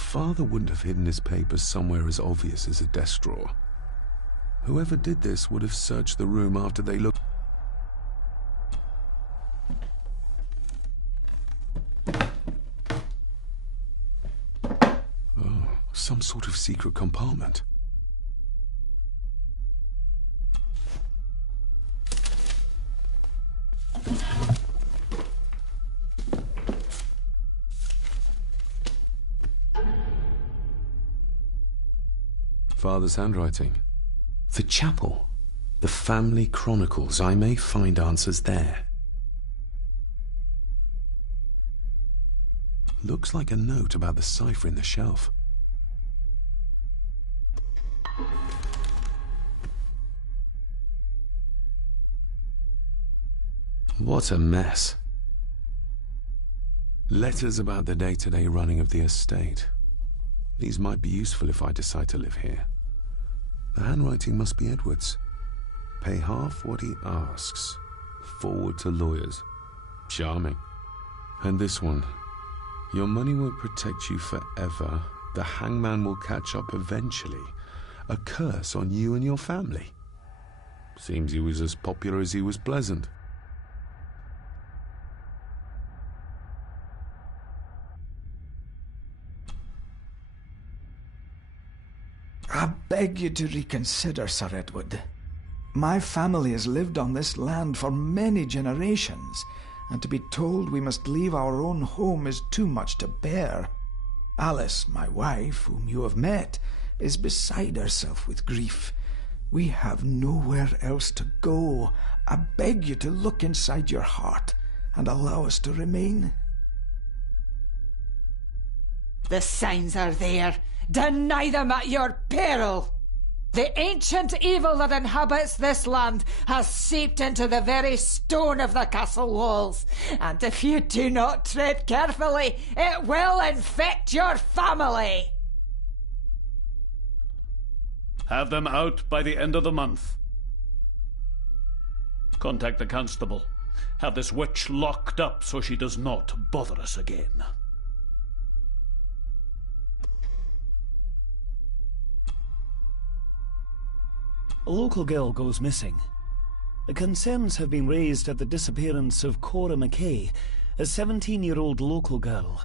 Father wouldn't have hidden his papers somewhere as obvious as a desk drawer. Whoever did this would have searched the room after they looked... Oh, some sort of secret compartment. Father's handwriting. The chapel. The family chronicles. I may find answers there. Looks like a note about the cipher in the shelf. What a mess. Letters about the day-to-day running of the estate. These might be useful if I decide to live here. The handwriting must be Edward's. Pay half what he asks. Forward to lawyers. Charming. And this one. Your money won't protect you forever. The hangman will catch up eventually. A curse on you and your family. Seems he was as popular as he was pleasant. I beg you to reconsider, Sir Edward. My family has lived on this land for many generations, and to be told we must leave our own home is too much to bear. Alice, my wife, whom you have met, is beside herself with grief. We have nowhere else to go. I beg you to look inside your heart and allow us to remain. The signs are there. Deny them at your peril. The ancient evil that inhabits this land has seeped into the very stone of the castle walls, and if you do not tread carefully, it will infect your family. Have them out by the end of the month. Contact the constable. Have this witch locked up so she does not bother us again. A local girl goes missing. The concerns have been raised at the disappearance of Cora McKay, a 17-year-old local girl.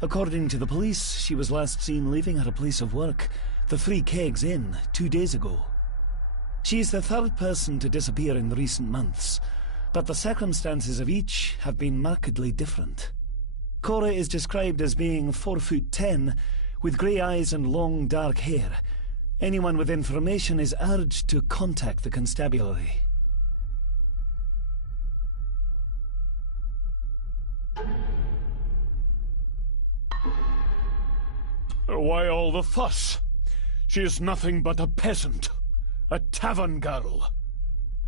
According to the police, she was last seen leaving her place of work, the Three Kegs Inn, 2 days ago. She is the third person to disappear in recent months, but the circumstances of each have been markedly different. Cora is described as being 4'10", with grey eyes and long dark hair. Anyone with information is urged to contact the constabulary. Why all the fuss? She is nothing but a peasant, a tavern girl.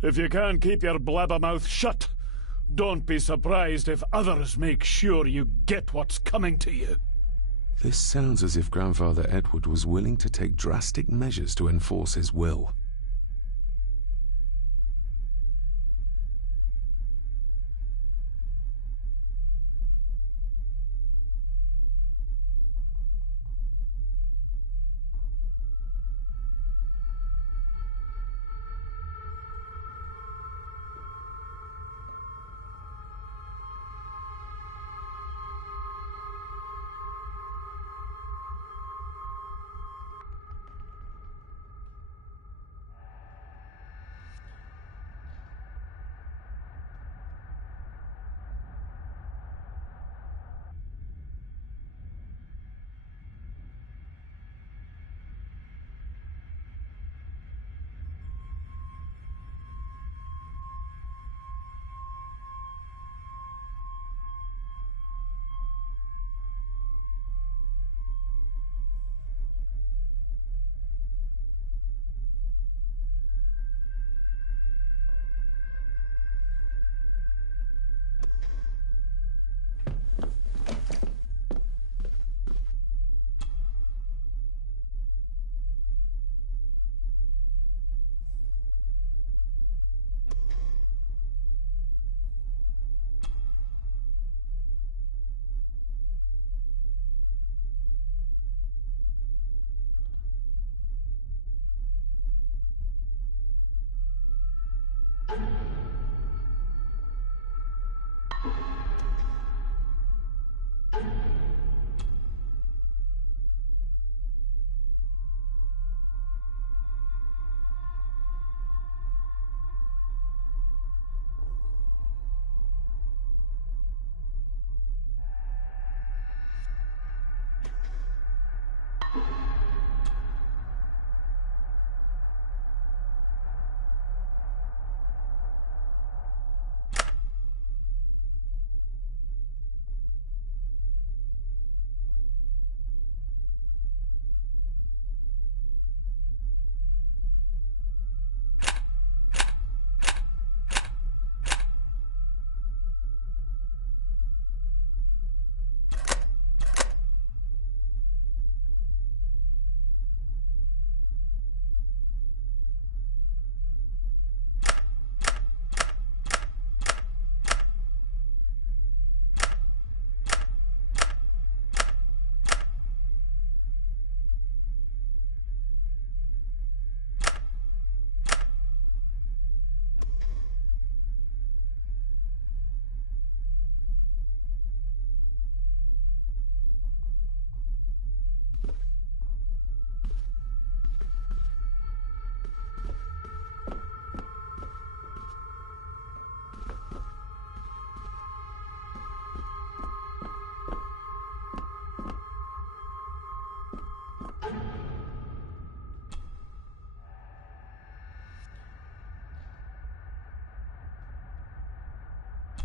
If you can't keep your blabbermouth shut, don't be surprised if others make sure you get what's coming to you. This sounds as if Grandfather Edward was willing to take drastic measures to enforce his will.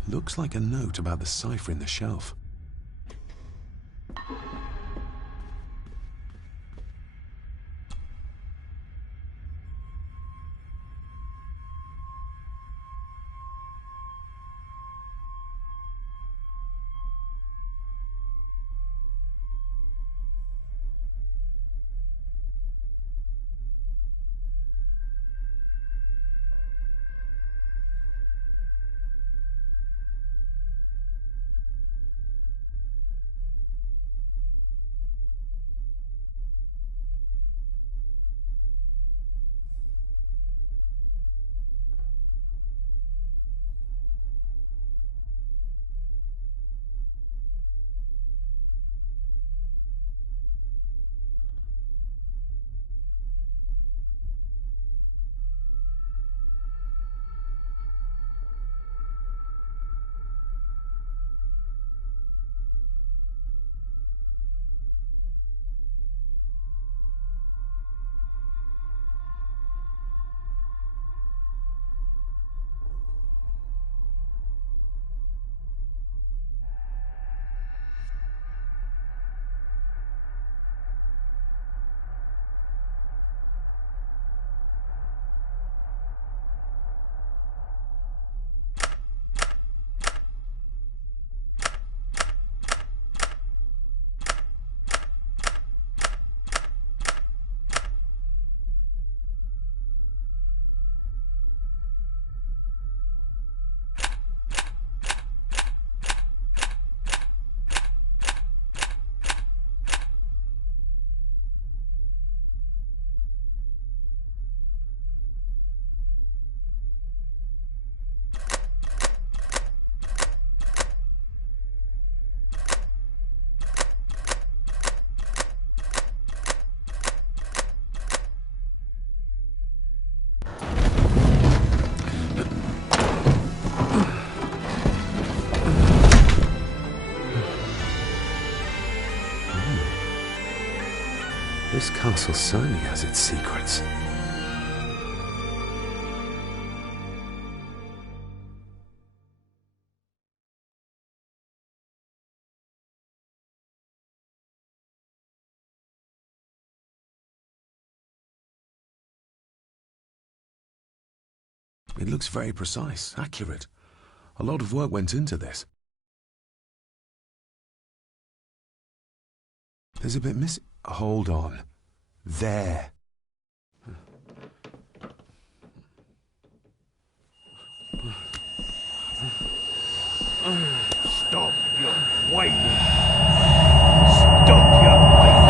Looks like a note about the cipher in the shelf. This castle certainly has its secrets. It looks very precise, accurate. A lot of work went into this. There's a bit missing. Hold on. There. Stop your whining! Stop your whining!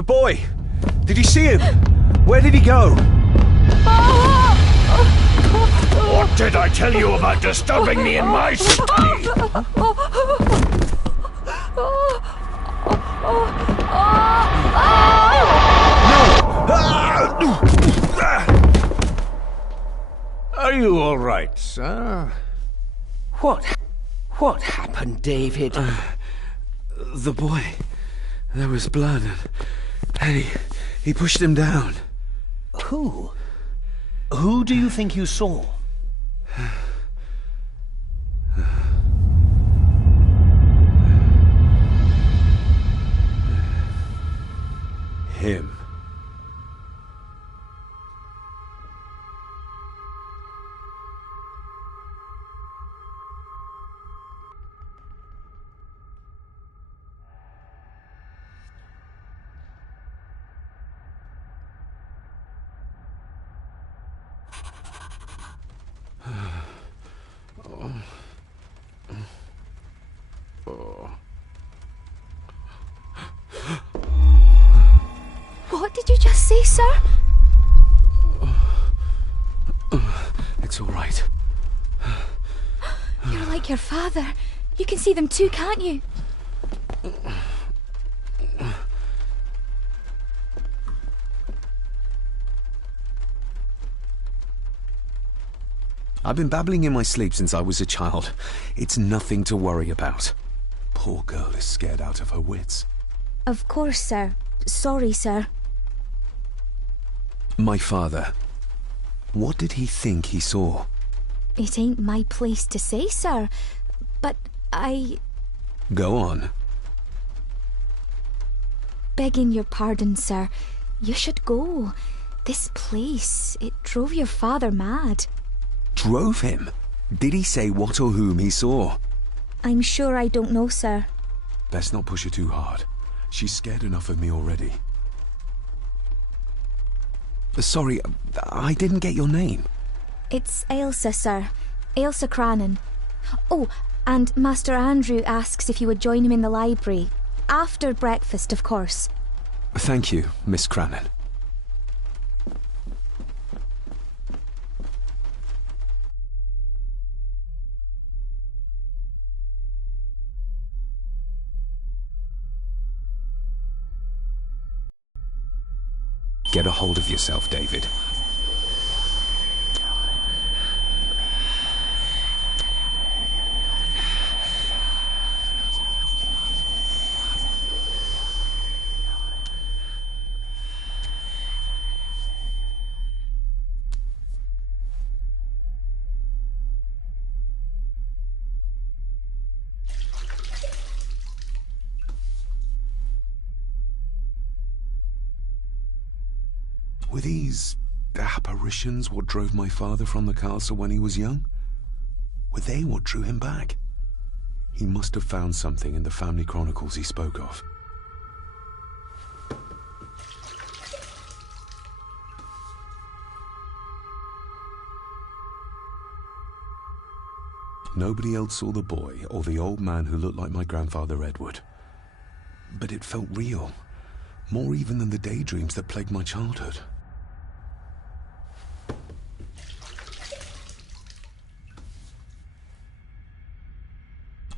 The boy! Did you see him? Where did he go? What did I tell you about disturbing me in my study? Are you all right, sir? What happened, David? The boy. There was blood, and he pushed him down. Who? Who do you think you saw? Him. What did you just say, sir? It's all right. You're like your father. You can see them too, can't you? I've been babbling in my sleep since I was a child. It's nothing to worry about. Poor girl is scared out of her wits. Of course, sir. Sorry, sir. My father. What did he think he saw? It ain't my place to say, sir. But Go on. Begging your pardon, sir. You should go. This place, it drove your father mad. Drove him? Did he say what or whom he saw? I'm sure I don't know, sir. Best not push her too hard. She's scared enough of me already. Sorry, I didn't get your name. It's Ailsa, sir. Ailsa Crannan. Oh, and Master Andrew asks if you would join him in the library. After breakfast, of course. Thank you, Miss Crannan. Get a hold of yourself, David. Were these apparitions what drove my father from the castle when he was young? Were they what drew him back? He must have found something in the family chronicles he spoke of. Nobody else saw the boy or the old man who looked like my grandfather Edward. But it felt real, more even than the daydreams that plagued my childhood.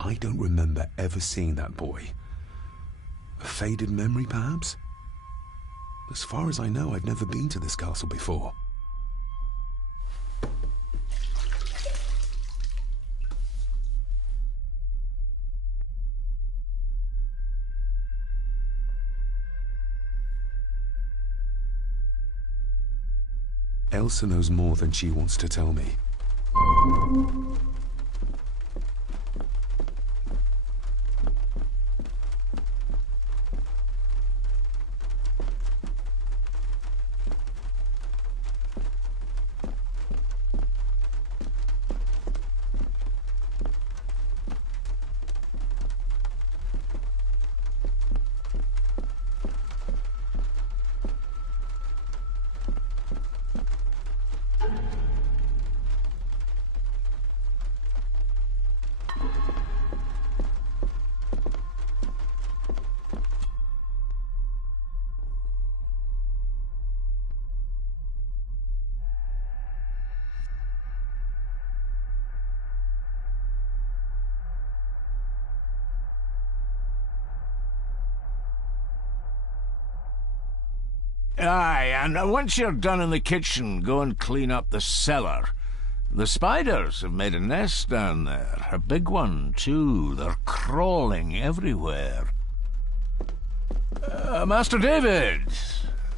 I don't remember ever seeing that boy. A faded memory, perhaps? As far as I know, I've never been to this castle before. Ailsa knows more than she wants to tell me. Aye, and once you're done in the kitchen, go and clean up the cellar. The spiders have made a nest down there. A big one, too. They're crawling everywhere. Master David,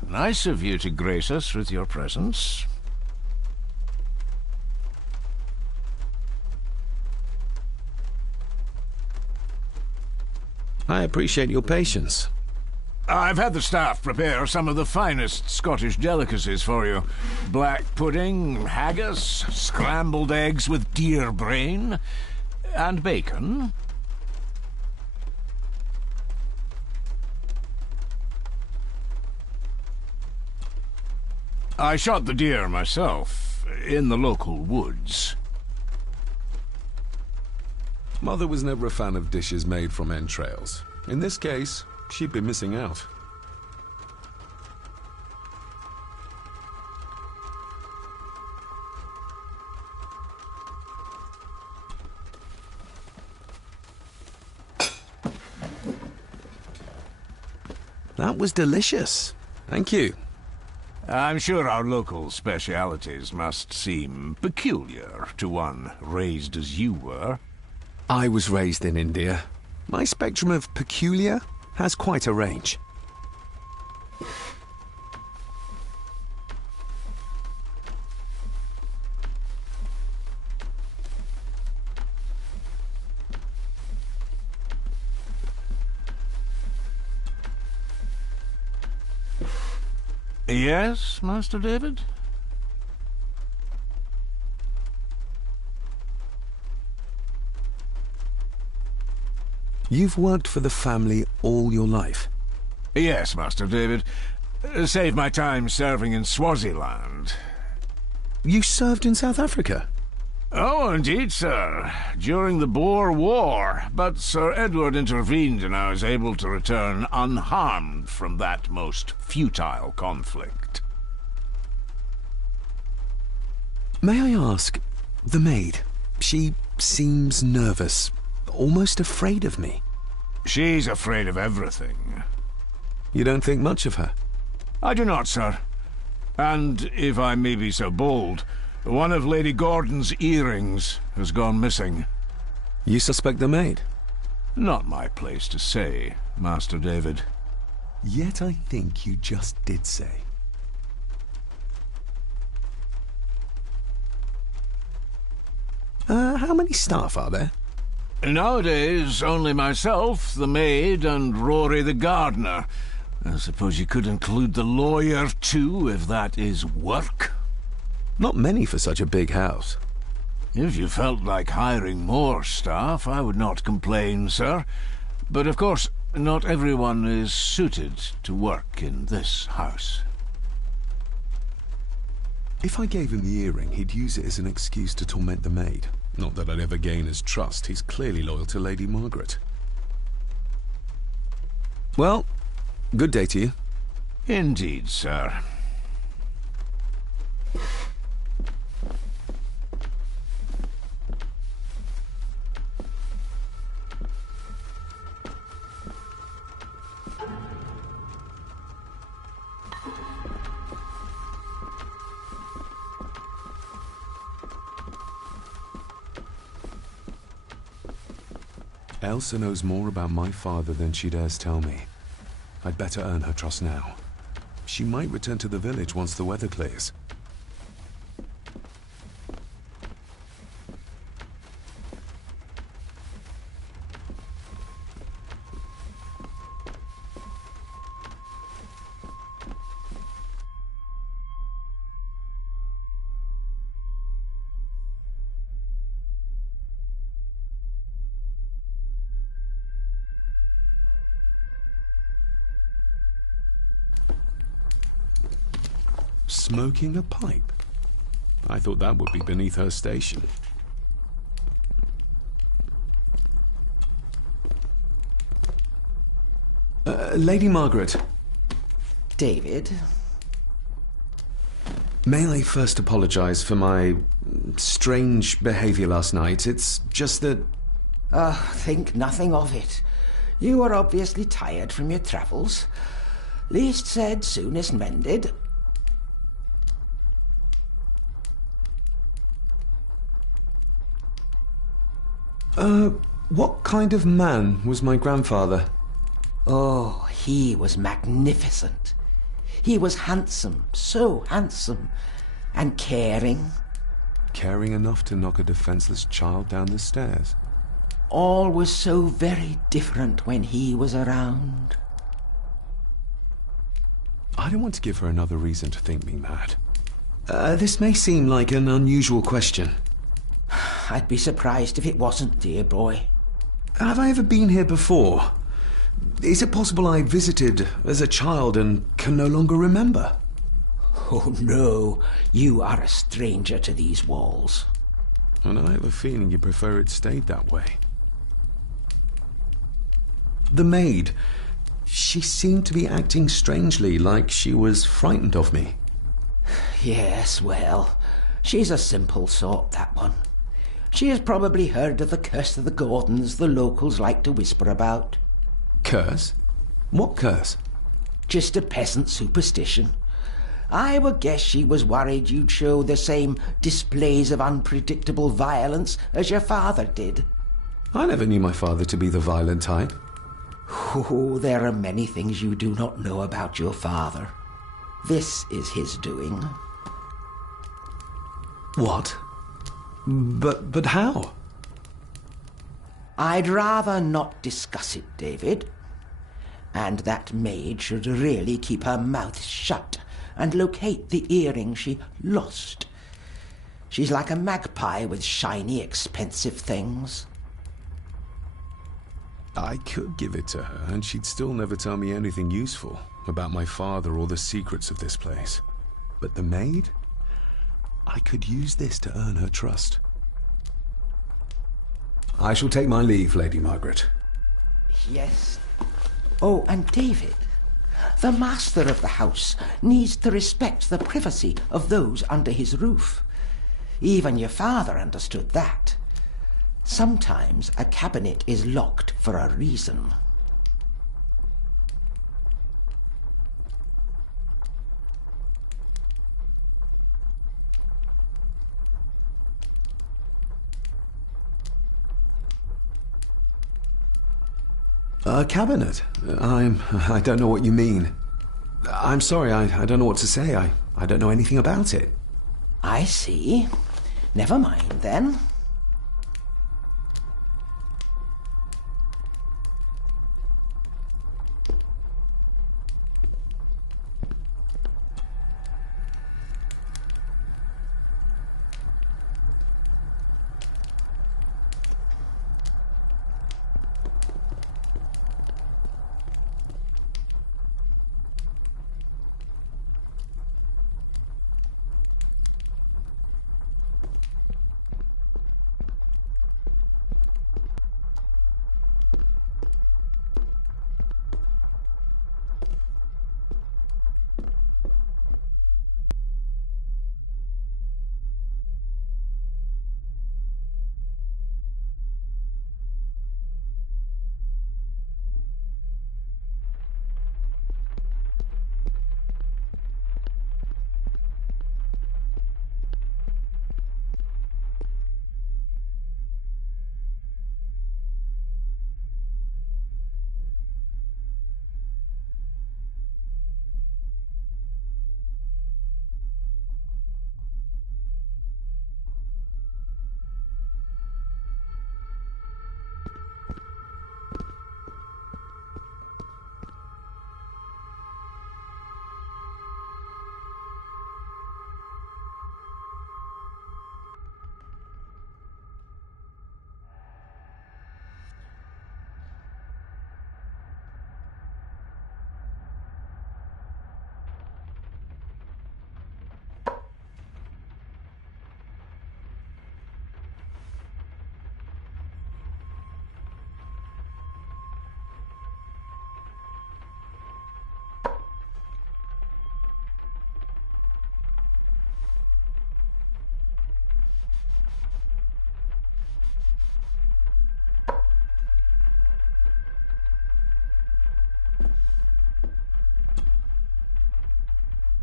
nice of you to grace us with your presence. I appreciate your patience. I've had the staff prepare some of the finest Scottish delicacies for you. Black pudding, haggis, scrambled eggs with deer brain, and bacon. I shot the deer myself, in the local woods. Mother was never a fan of dishes made from entrails. In this case, she'd be missing out. That was delicious. Thank you. I'm sure our local specialities must seem peculiar to one raised as you were. I was raised in India. My spectrum of peculiar has quite a range. Yes, Master David? You've worked for the family all your life? Yes, Master David. Saved my time serving in Swaziland. You served in South Africa? Oh, indeed, sir. During the Boer War. But Sir Edward intervened and I was able to return unharmed from that most futile conflict. May I ask, the maid, she seems nervous, almost afraid of me. She's afraid of everything. You don't think much of her? I do not, sir. And, if I may be so bold, one of Lady Gordon's earrings has gone missing. You suspect the maid? Not my place to say, Master David. Yet I think you just did say. How many staff are there? Nowadays, only myself, the maid, and Rory the gardener. I suppose you could include the lawyer, too, if that is work. Not many for such a big house. If you felt like hiring more staff, I would not complain, sir. But of course, not everyone is suited to work in this house. If I gave him the earring, he'd use it as an excuse to torment the maid. Not that I'd ever gain his trust. He's clearly loyal to Lady Margaret. Well, good day to you. Indeed, sir. Elsa knows more about my father than she dares tell me. I'd better earn her trust now. She might return to the village once the weather clears. Smoking a pipe? I thought that would be beneath her station. Lady Margaret. David? May I first apologize for my strange behavior last night? It's just that... Think nothing of it. You are obviously tired from your travels. Least said, soonest mended. What kind of man was my grandfather? Oh, he was magnificent. He was handsome, so handsome, and caring. Caring enough to knock a defenseless child down the stairs. All was so very different when he was around. I don't want to give her another reason to think me mad. This may seem like an unusual question. I'd be surprised if it wasn't, dear boy. Have I ever been here before? Is it possible I visited as a child and can no longer remember? Oh, no. You are a stranger to these walls. And I have a feeling you prefer it stayed that way. The maid. She seemed to be acting strangely, like she was frightened of me. Yes, well, she's a simple sort, that one. She has probably heard of the curse of the Gordons the locals like to whisper about. Curse? What curse? Just a peasant superstition. I would guess she was worried you'd show the same displays of unpredictable violence as your father did. I never knew my father to be the violent type. Oh, there are many things you do not know about your father. This is his doing. What? But how? I'd rather not discuss it, David. And that maid should really keep her mouth shut and locate the earring she lost. She's like a magpie with shiny, expensive things. I could give it to her, and she'd still never tell me anything useful about my father or the secrets of this place. But the maid? I could use this to earn her trust. I shall take my leave, Lady Margaret. Yes. Oh, and David, the master of the house needs to respect the privacy of those under his roof. Even your father understood that. Sometimes a cabinet is locked for a reason. A cabinet? I don't know what you mean. I'm sorry, I don't know what to say. I don't know anything about it. I see. Never mind, then.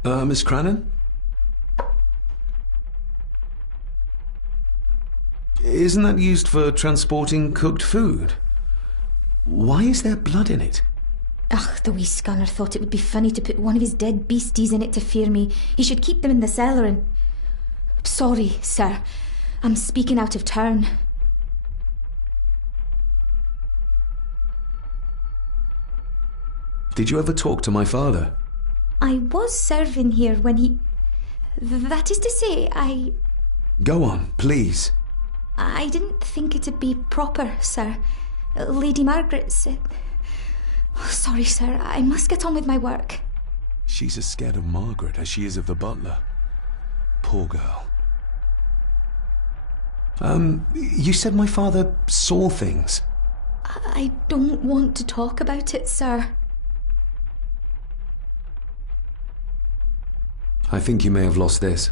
Miss Crannan? Isn't that used for transporting cooked food? Why is there blood in it? Ugh, the wee scunner thought it would be funny to put one of his dead beasties in it to fear me. He should keep them in the cellar and... Sorry, sir. I'm speaking out of turn. Did you ever talk to my father? I was serving here when he... That is to say, I... Go on, please. I didn't think it'd be proper, sir. Lady Margaret said... Oh, sorry, sir. I must get on with my work. She's as scared of Margaret as she is of the butler. Poor girl. You said my father saw things. I don't want to talk about it, sir. I think you may have lost this.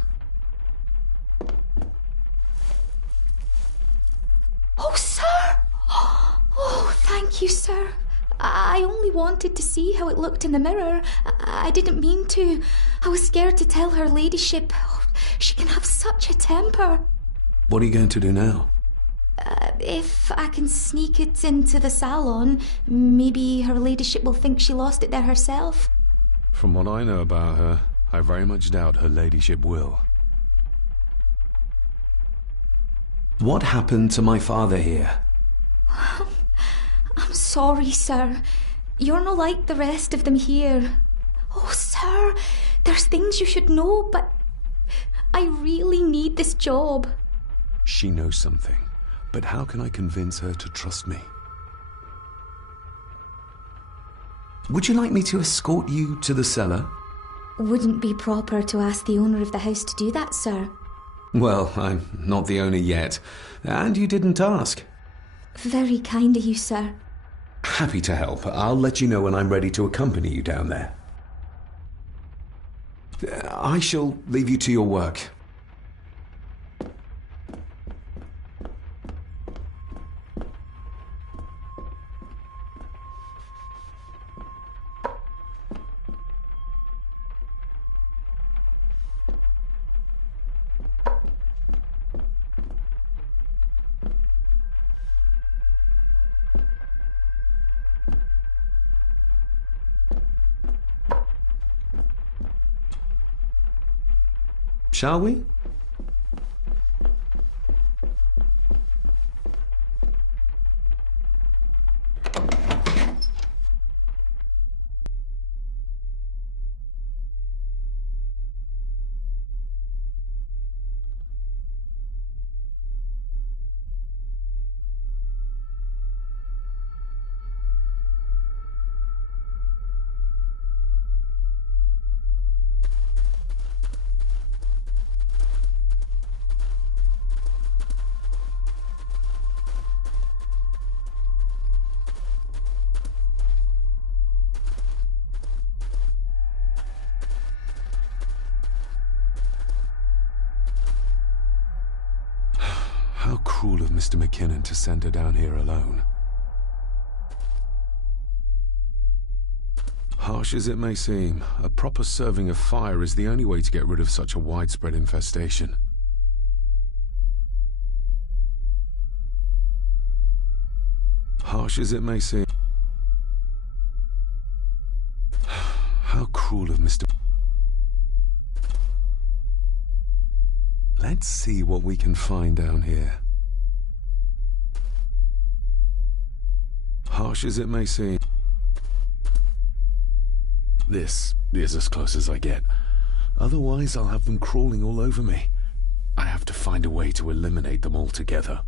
Oh, sir! Oh, thank you, sir. I only wanted to see how it looked in the mirror. I didn't mean to. I was scared to tell her ladyship. Oh, she can have such a temper. What are you going to do now? If I can sneak it into the salon, maybe her ladyship will think she lost it there herself. From what I know about her, I very much doubt her ladyship will. What happened to my father here? I'm sorry, sir. You're not like the rest of them here. Oh, sir, there's things you should know, but I really need this job. She knows something, but how can I convince her to trust me? Would you like me to escort you to the cellar? Wouldn't be proper to ask the owner of the house to do that, sir. Well, I'm not the owner yet, and you didn't ask. Very kind of you, sir. Happy to help. I'll let you know when I'm ready to accompany you down there. I shall leave you to your work. Shall we? How cruel of Mr. McKinnon to send her down here alone. Harsh as it may seem, a proper serving of fire is the only way to get rid of such a widespread infestation. Harsh as it may seem... How cruel of Mr... Let's see what we can find down here. Harsh as it may seem... This is as close as I get. Otherwise, I'll have them crawling all over me. I have to find a way to eliminate them altogether.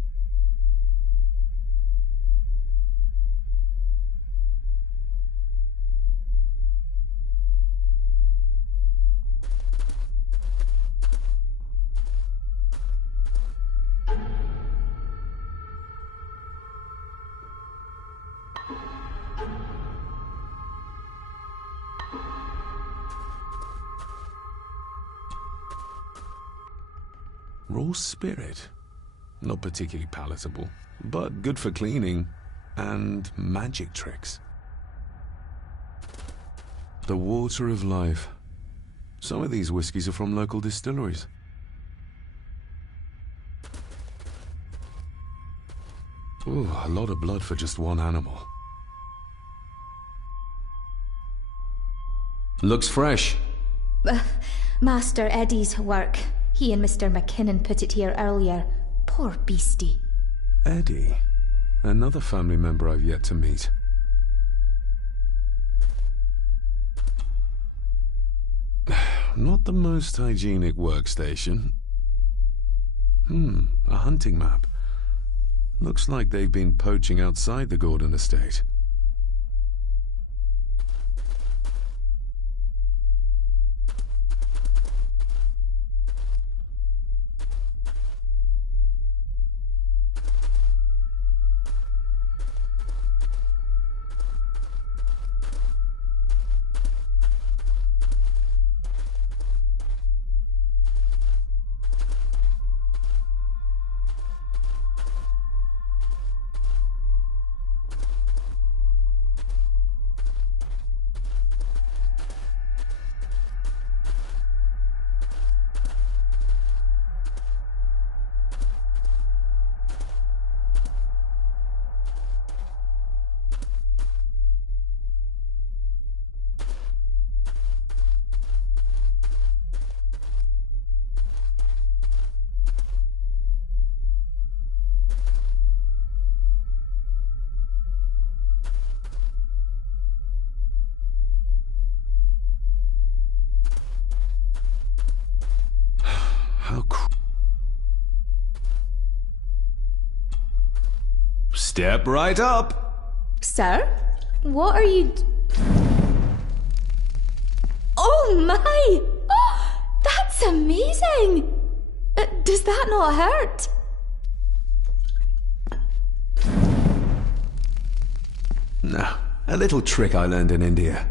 Raw spirit. Not particularly palatable, but good for cleaning and magic tricks. The water of life. Some of these whiskies are from local distilleries. Ooh, a lot of blood for just one animal. Looks fresh. Master Eddie's work. He and Mr. McKinnon put it here earlier. Poor beastie. Eddie? Another family member I've yet to meet. Not the most hygienic workstation. A hunting map. Looks like they've been poaching outside the Gordon estate. Step right up. Sir? What are you... Oh my! Oh, that's amazing! Does that not hurt? No, a little trick I learned in India.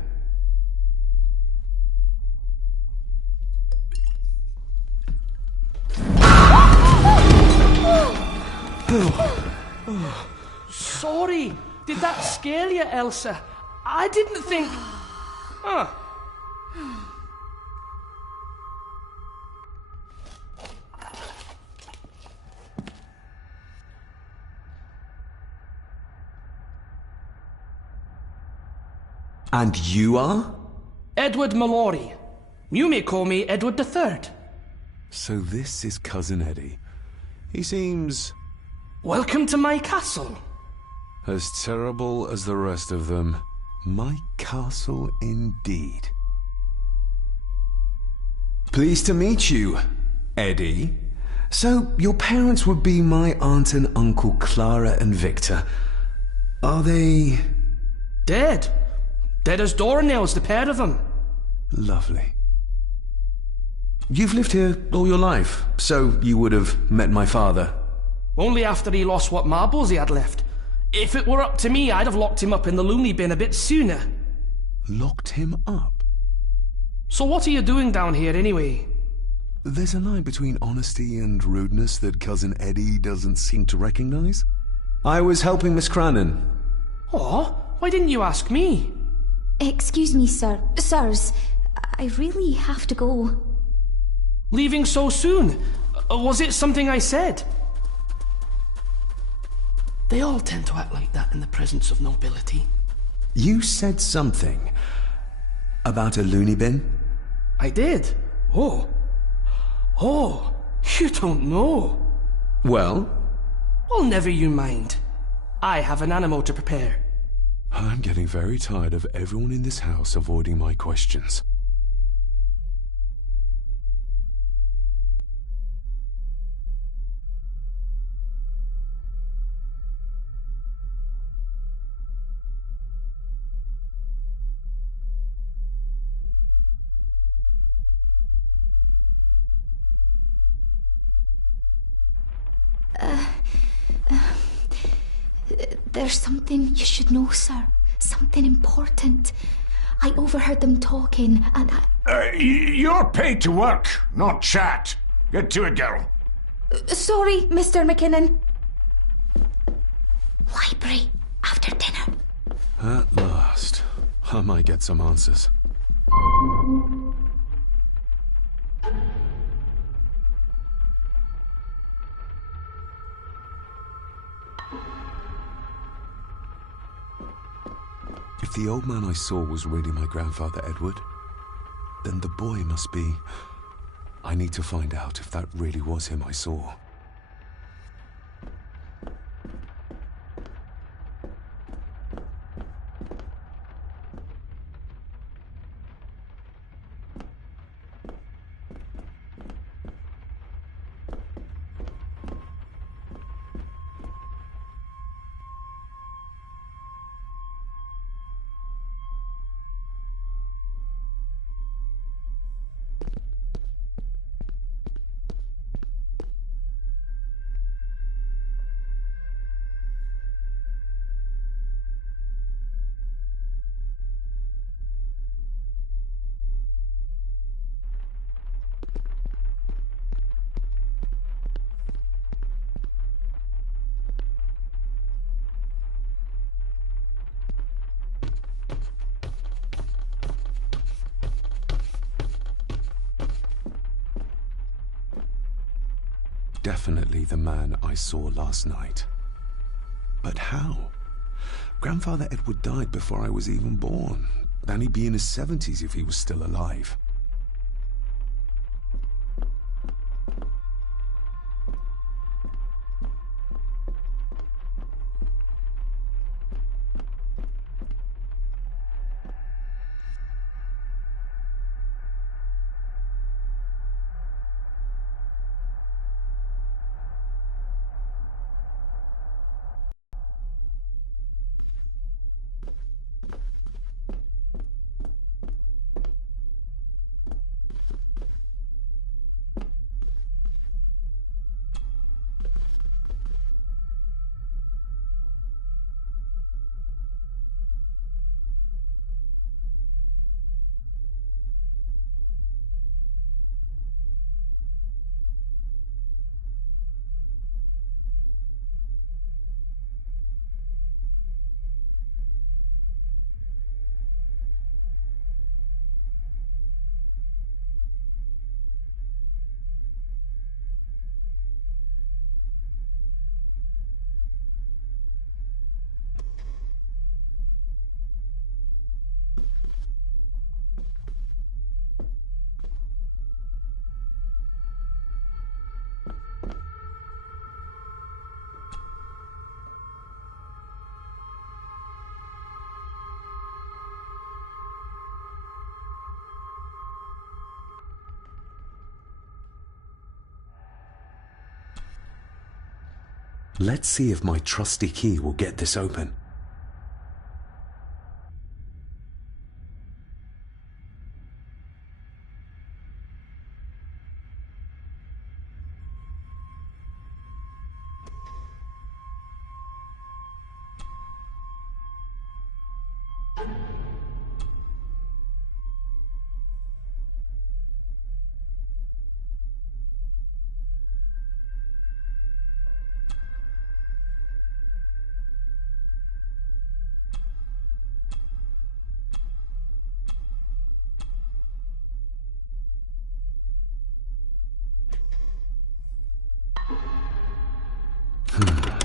Sorry, did that scare you, Elsa? I didn't think... Huh. And you are? Edward Mallory. You may call me Edward III. So this is Cousin Eddie. He seems... Welcome to my castle. As terrible as the rest of them. My castle indeed. Pleased to meet you, Eddie. So, your parents would be my aunt and uncle Clara and Victor. Are they... Dead. Dead as doornails, the pair of them. Lovely. You've lived here all your life, so you would have met my father. Only after he lost what marbles he had left. If it were up to me, I'd have locked him up in the loony bin a bit sooner. Locked him up? So what are you doing down here, anyway? There's a line between honesty and rudeness that Cousin Eddie doesn't seem to recognize. I was helping Miss Crannan. Oh, why didn't you ask me? Excuse me, sirs. I really have to go. Leaving so soon? Was it something I said? They all tend to act like that in the presence of nobility. You said something about a loony bin? I did. Oh, you don't know. Well? Well, never you mind. I have an animal to prepare. I'm getting very tired of everyone in this house avoiding my questions. There's something you should know, sir. Something important. I overheard them talking, and You're paid to work, not chat. Get to it, girl. Sorry, Mr. McKinnon. Library, after dinner. At last. I might get some answers. If the old man I saw was really my grandfather Edward, then the boy must be... I need to find out if that really was him I saw. Definitely the man I saw last night. But how? Grandfather Edward died before I was even born. Then he'd be in his 70s if he was still alive. Let's see if my trusty key will get this open.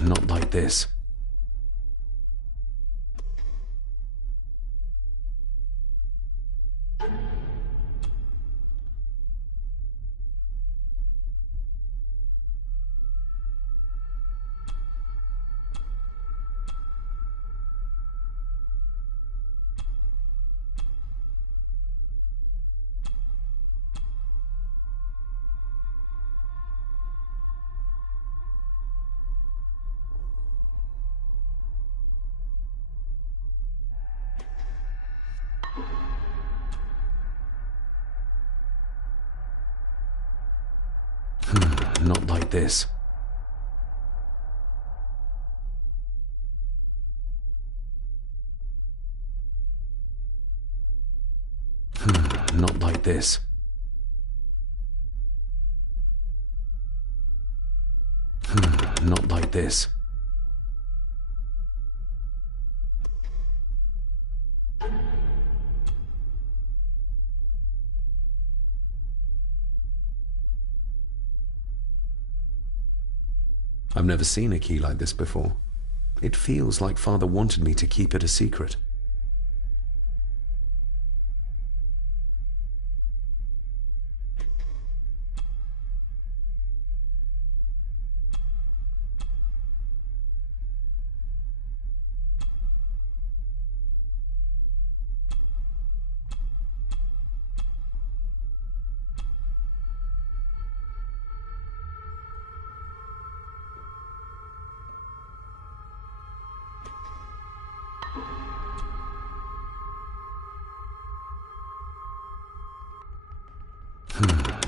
Not like this. Not like this. Not like this. Not like this. I've never seen a key like this before. It feels like Father wanted me to keep it a secret.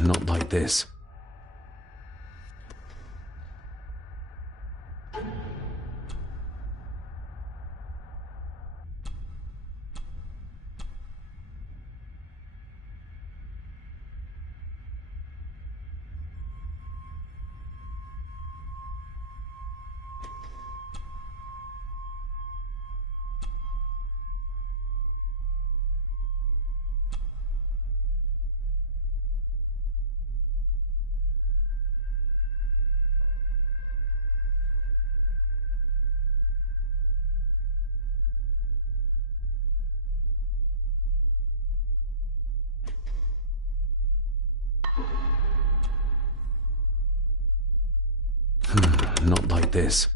Not like this. Not like this.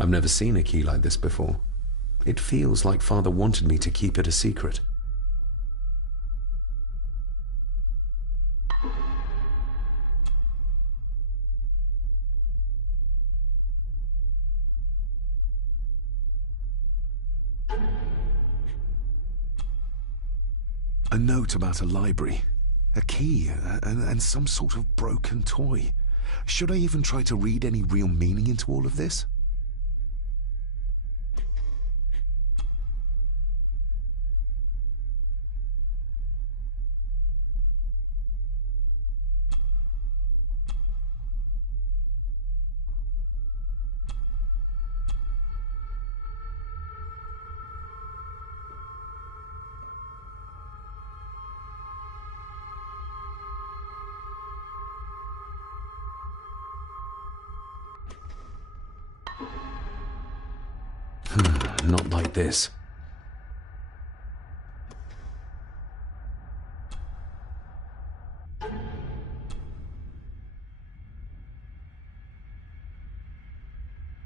I've never seen a key like this before. It feels like Father wanted me to keep it a secret. A note about a library. A key, and some sort of broken toy. Should I even try to read any real meaning into all of this? Not like this.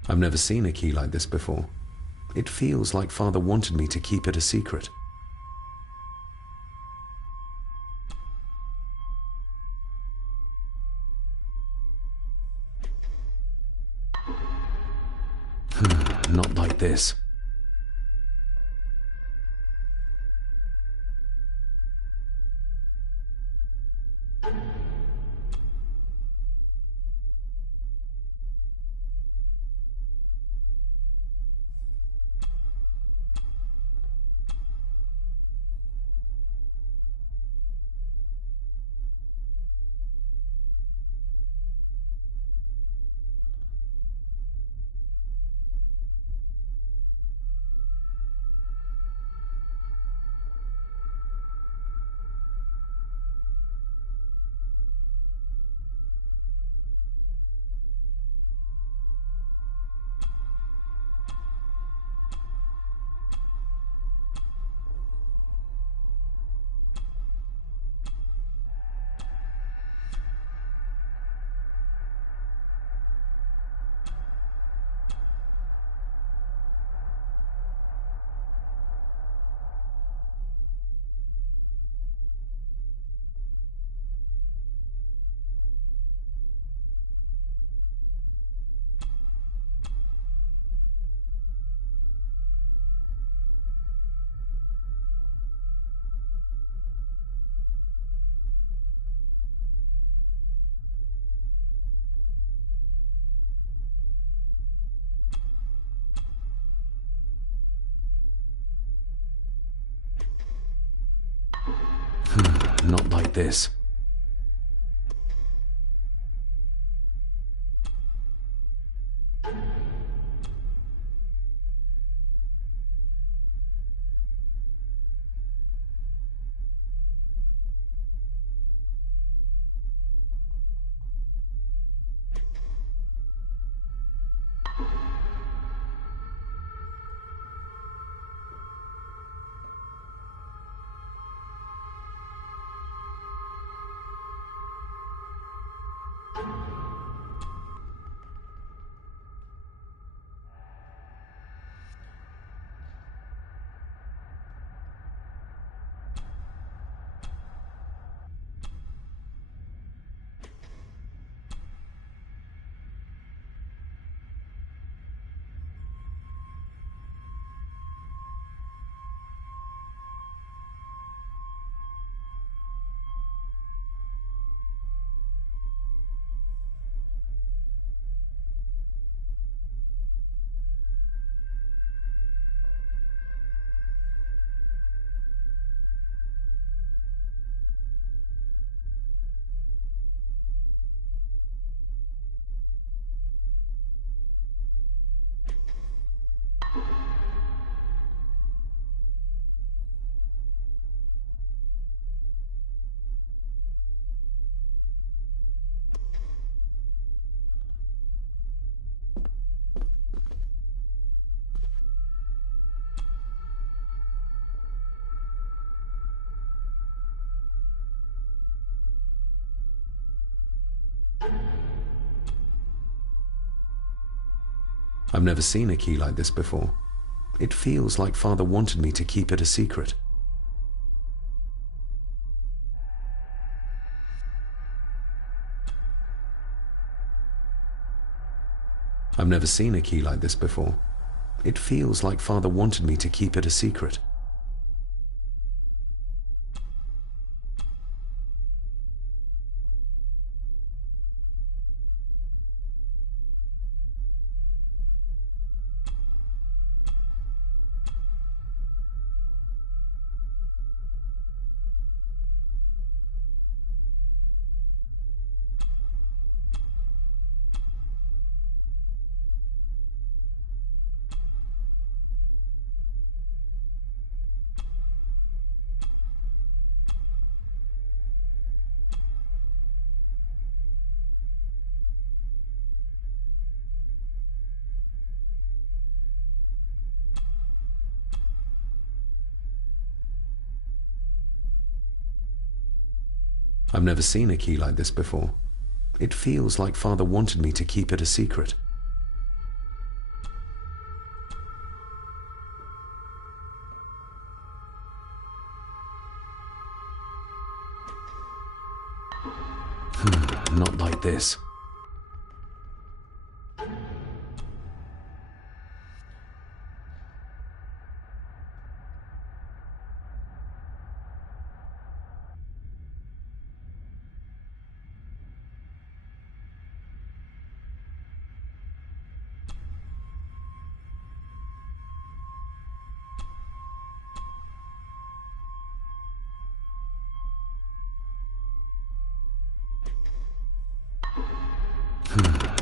I've never seen a key like this before. It feels like Father wanted me to keep it a secret. Not like this. Not like this. I've never seen a key like this before. It feels like Father wanted me to keep it a secret. I've never seen a key like this before. It feels like Father wanted me to keep it a secret. I've never seen a key like this before. It feels like Father wanted me to keep it a secret. Not like this.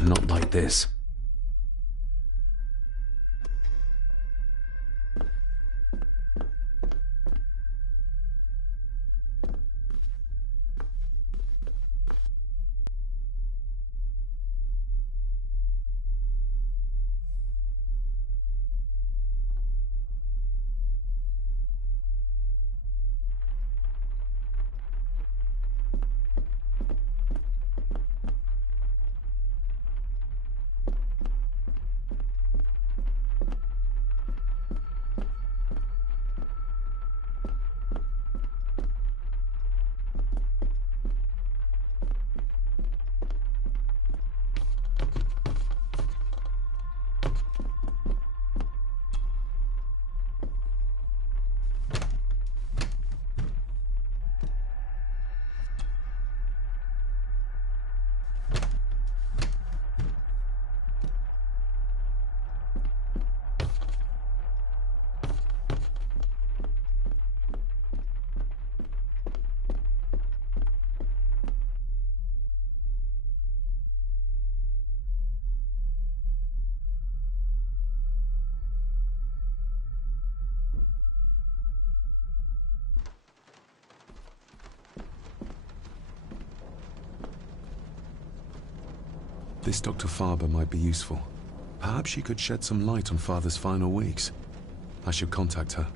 Not like this. This Dr. Faber might be useful. Perhaps she could shed some light on Father's final weeks. I should contact her.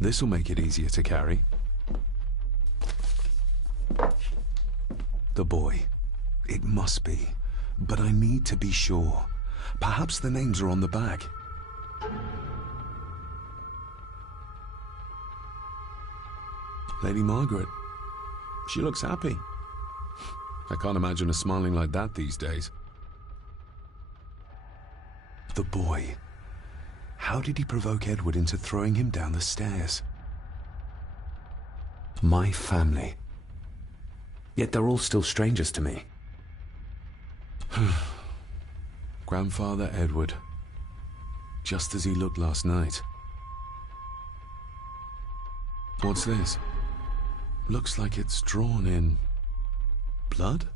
This'll make it easier to carry. The boy. It must be. But I need to be sure. Perhaps the names are on the bag. Lady Margaret. She looks happy. I can't imagine her smiling like that these days. The boy. How did he provoke Edward into throwing him down the stairs? My family. Yet they're all still strangers to me. Grandfather Edward. Just as he looked last night. What's this? Looks like it's drawn in blood?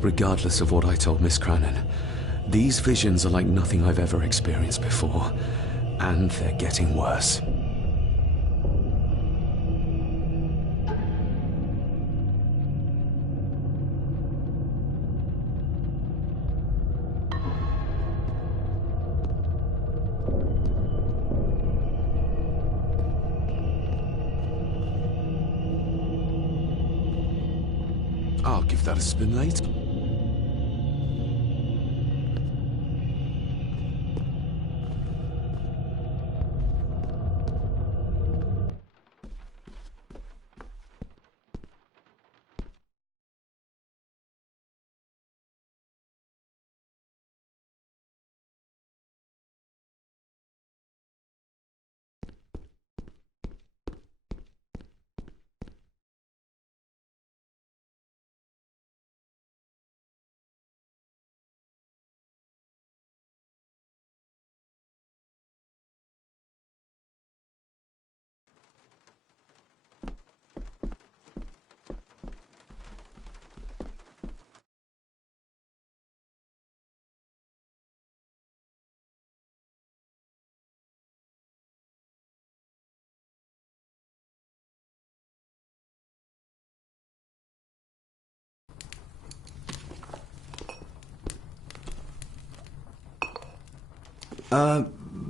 Regardless of what I told Miss Cranon, these visions are like nothing I've ever experienced before, and they're getting worse. I'll give that a spin later.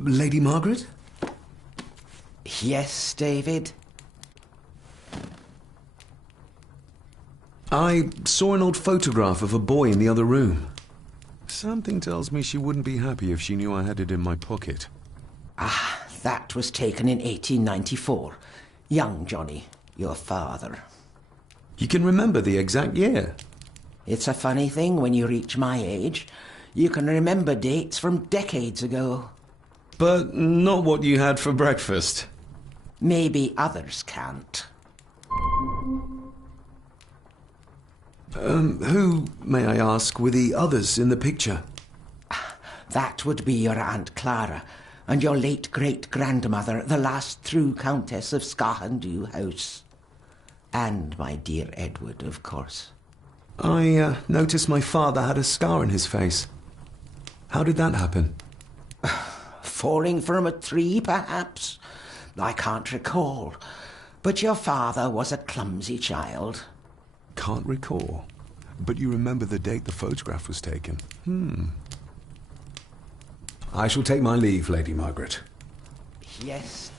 Lady Margaret? Yes, David? I saw an old photograph of a boy in the other room. Something tells me she wouldn't be happy if she knew I had it in my pocket. Ah, that was taken in 1894. Young Johnny, your father. You can remember the exact year? It's a funny thing when you reach my age. You can remember dates from decades ago. But not what you had for breakfast. Maybe others can't. Who, may I ask, were the others in the picture? That would be your Aunt Clara and your late great-grandmother, the last true Countess of Skahandu House. And my dear Edward, of course. I noticed my father had a scar on his face. How did that happen? Falling from a tree, perhaps? I can't recall. But your father was a clumsy child. Can't recall. But you remember the date the photograph was taken? I shall take my leave, Lady Margaret. Yes.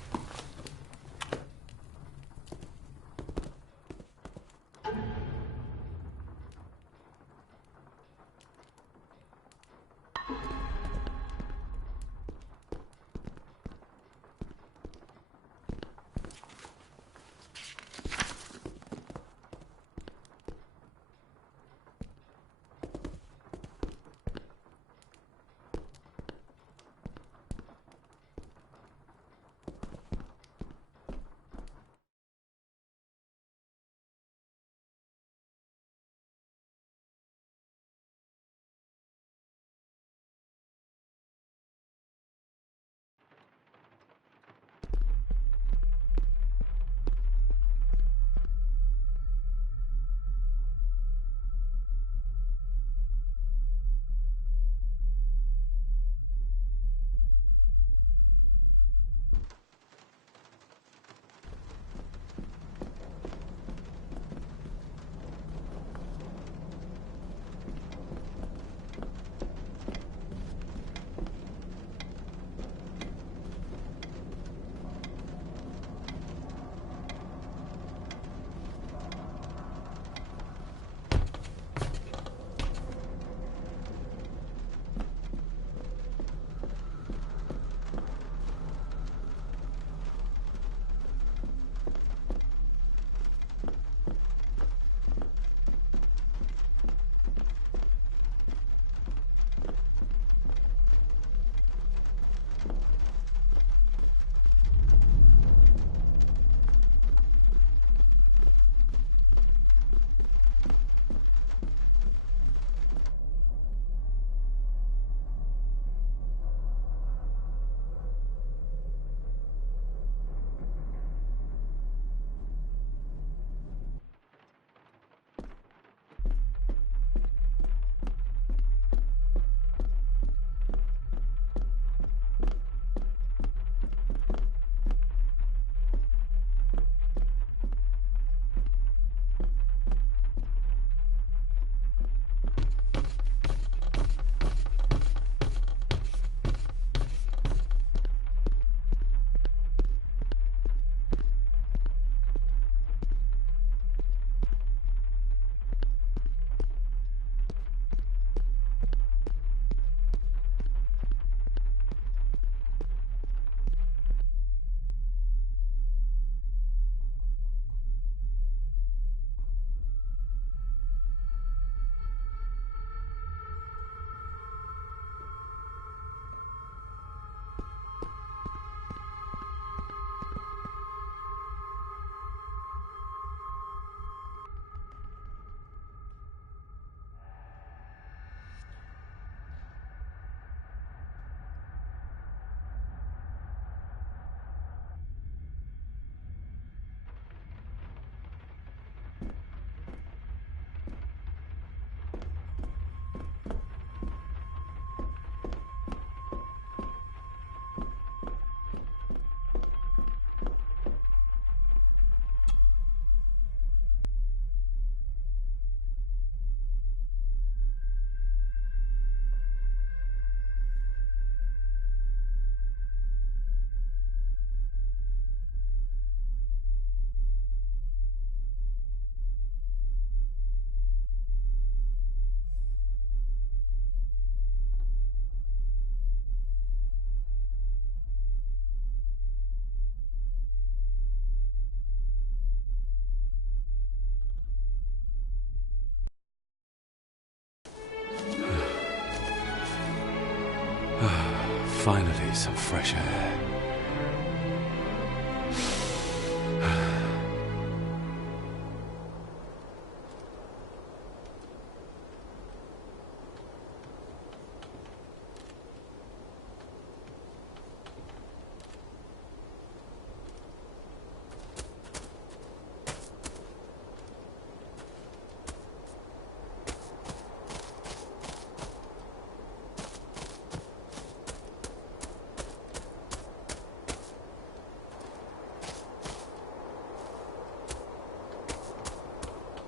some fresh air.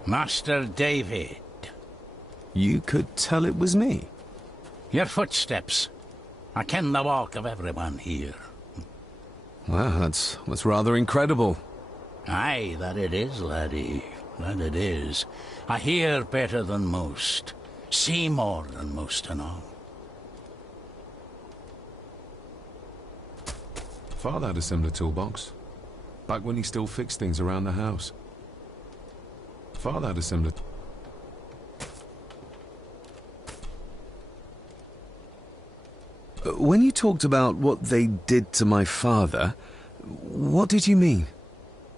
Master David. You could tell it was me? Your footsteps. I ken the walk of everyone here. Well, that's rather incredible. Aye, that it is, laddie. That it is. I hear better than most. See more than most and all. Father had a similar toolbox. Back when he still fixed things around the house. Father had a similar... When you talked about what they did to my father, what did you mean?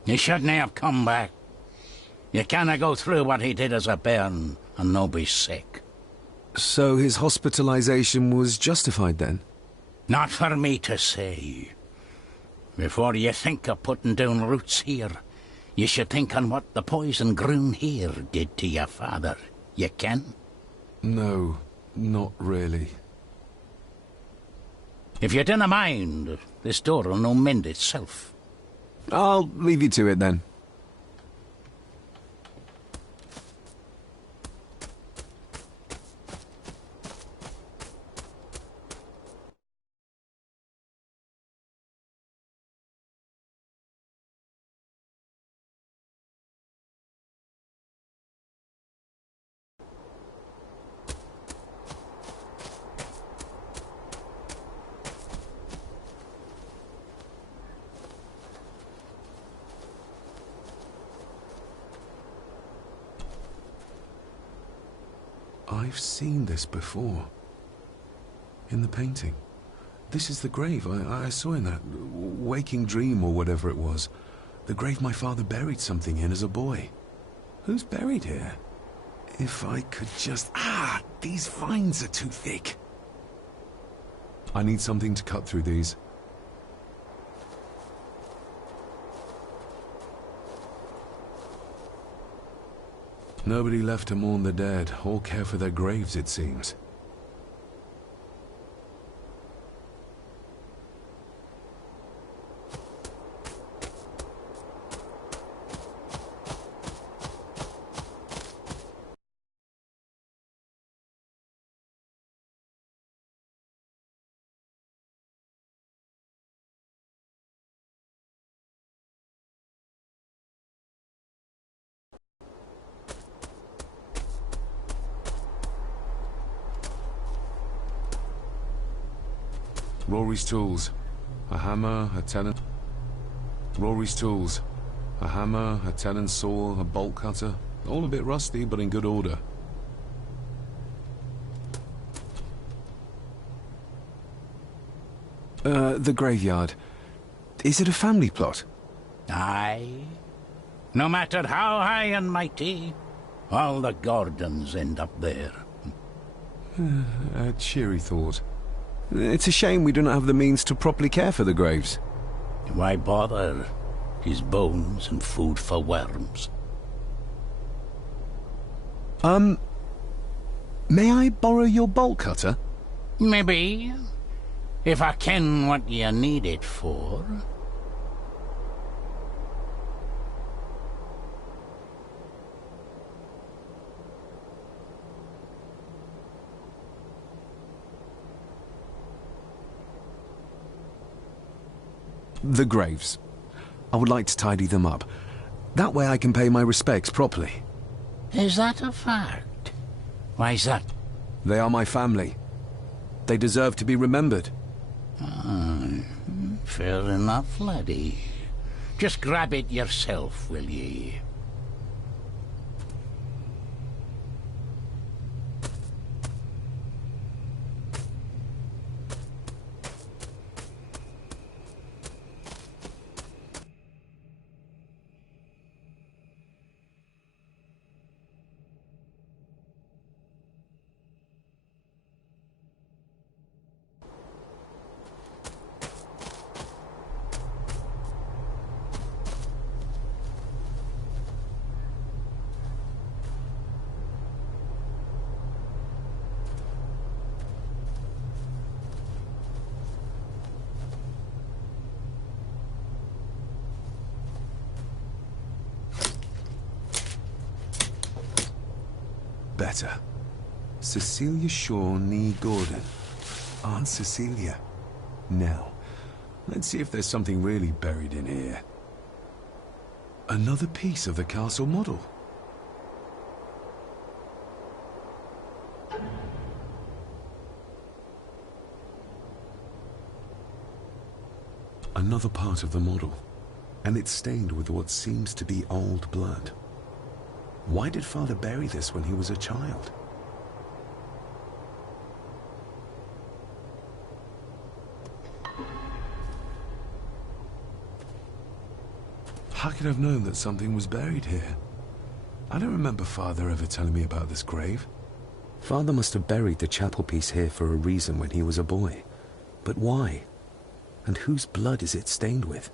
He shouldn't have come back. You canna go through what he did as a bairn and no be sick. So his hospitalization was justified then? Not for me to say. Before you think of putting down roots here, you should think on what the poison grown here did to your father. You can? No, not really. If you dinna mind, this door'll no mend itself. I'll leave you to it then. I've seen this before. In the painting. This is the grave I saw in that waking dream or whatever it was. The grave my father buried something in as a boy. Who's buried here? If I could just... Ah! These vines are too thick. I need something to cut through these. Nobody left to mourn the dead, or care for their graves, it seems. Rory's tools. A hammer, a tenon... Rory's tools. A hammer, a tenon saw, a bolt cutter. All a bit rusty, but in good order. The graveyard. Is it a family plot? Aye. No matter how high and mighty, all the Gordons end up there. A cheery thought. It's a shame we do not have the means to properly care for the graves. Why bother? His bones and food for worms. May I borrow your bolt cutter? Maybe. If I ken what you need it for. The graves. I would like to tidy them up. That way I can pay my respects properly. Is that a fact? Why's that? They are my family. They deserve to be remembered. Fair enough, laddie. Just grab it yourself, will ye? letter. Cecilia Shaw Nee Gordon. Aunt Cecilia. Now, let's see if there's something really buried in here. Another piece of the castle model. Another part of the model, and it's stained with what seems to be old blood. Why did Father bury this when he was a child? How could I have known that something was buried here? I don't remember Father ever telling me about this grave. Father must have buried the chapel piece here for a reason when he was a boy. But why? And whose blood is it stained with?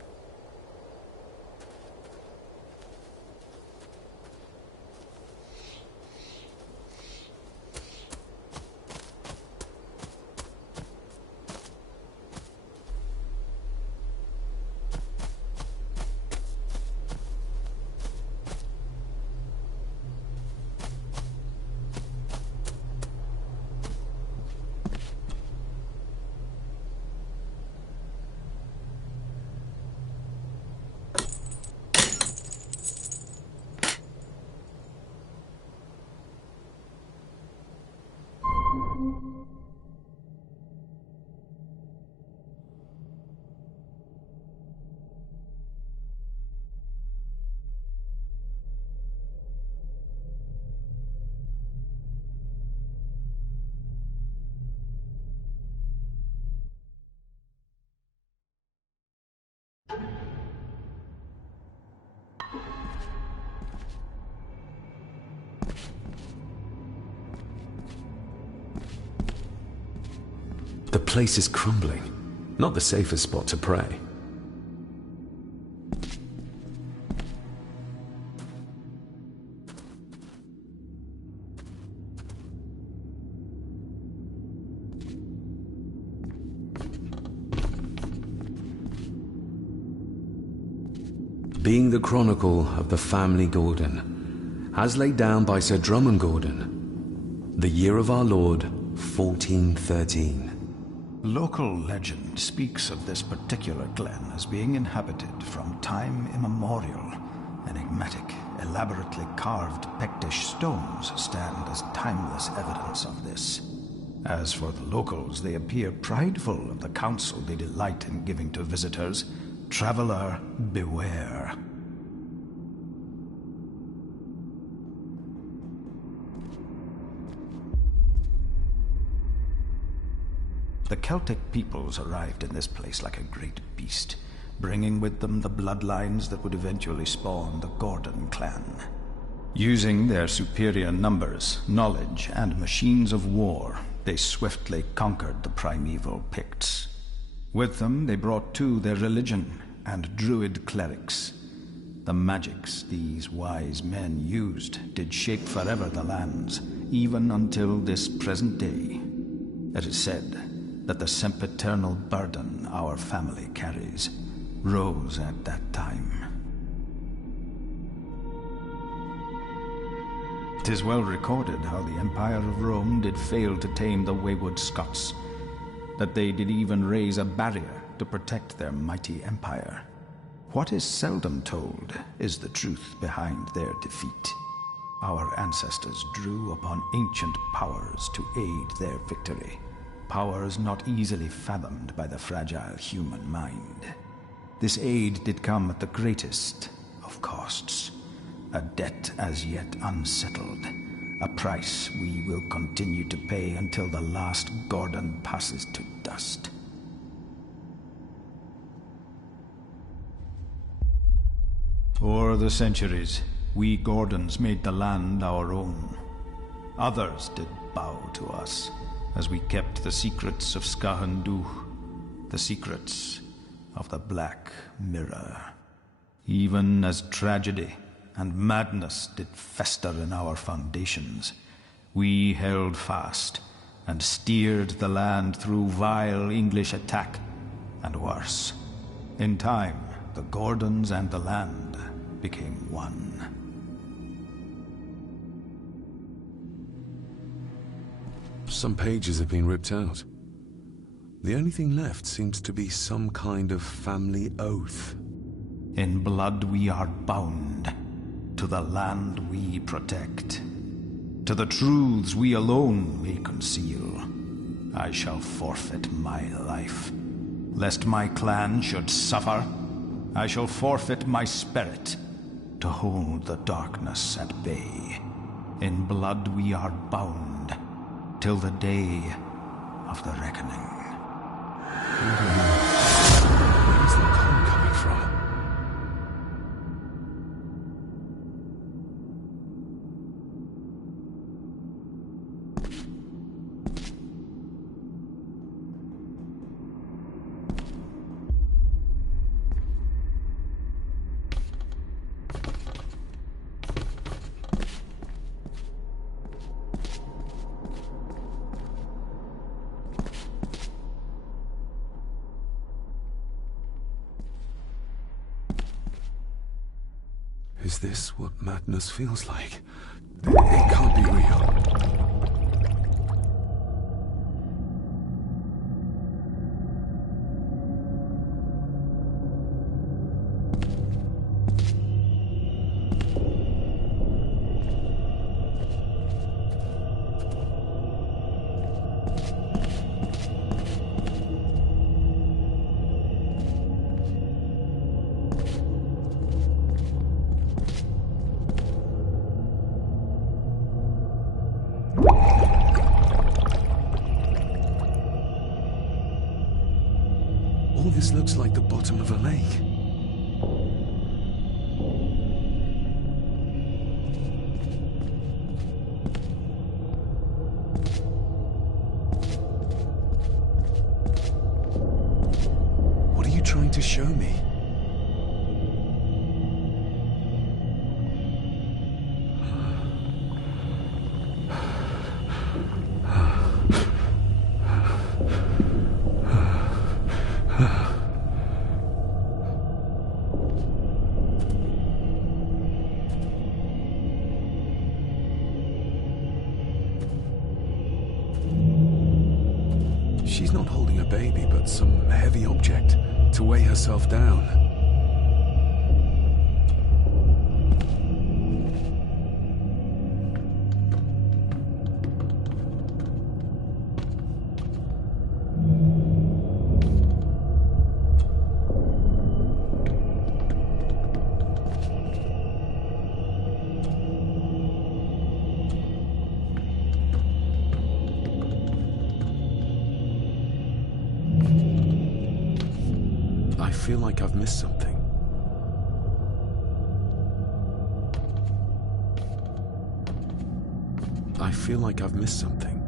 The place is crumbling. Not the safest spot to pray. Being the chronicle of the family Gordon, as laid down by Sir Drummond Gordon, the year of our Lord, 1413. Local legend speaks of this particular glen as being inhabited from time immemorial. Enigmatic, elaborately carved Pictish stones stand as timeless evidence of this. As for the locals, they appear prideful of the counsel they delight in giving to visitors. Traveler, beware. The Celtic peoples arrived in this place like a great beast, bringing with them the bloodlines that would eventually spawn the Gordon clan. Using their superior numbers, knowledge, and machines of war, they swiftly conquered the primeval Picts. With them, they brought too their religion and druid clerics. The magics these wise men used did shape forever the lands, even until this present day. It is said that the sempiternal burden our family carries rose at that time. 'Tis well recorded how the Empire of Rome did fail to tame the wayward Scots, that they did even raise a barrier to protect their mighty empire. What is seldom told is the truth behind their defeat. Our ancestors drew upon ancient powers to aid their victory. Powers not easily fathomed by the fragile human mind. This aid did come at the greatest of costs, a debt as yet unsettled, a price we will continue to pay until the last Gordon passes to dust. O'er the centuries, we Gordons made the land our own. Others did bow to us, as we kept the secrets of Scahan Dubh, the secrets of the Black Mirror. Even as tragedy and madness did fester in our foundations, we held fast and steered the land through vile English attack and worse. In time, the Gordons and the land became one. Some pages have been ripped out. The only thing left seems to be some kind of family oath. In blood we are bound to the land we protect. To the truths we alone may conceal. I shall forfeit my life. Lest my clan should suffer, I shall forfeit my spirit to hold the darkness at bay. In blood we are bound till the day of the reckoning. Where is the calm coming from? Is this what madness feels like? It can't be real. All this looks like the bottom of a lake. What are you trying to show me? She's not holding a baby, but some heavy object to weigh herself down. I feel like I've missed something. I feel like I've missed something.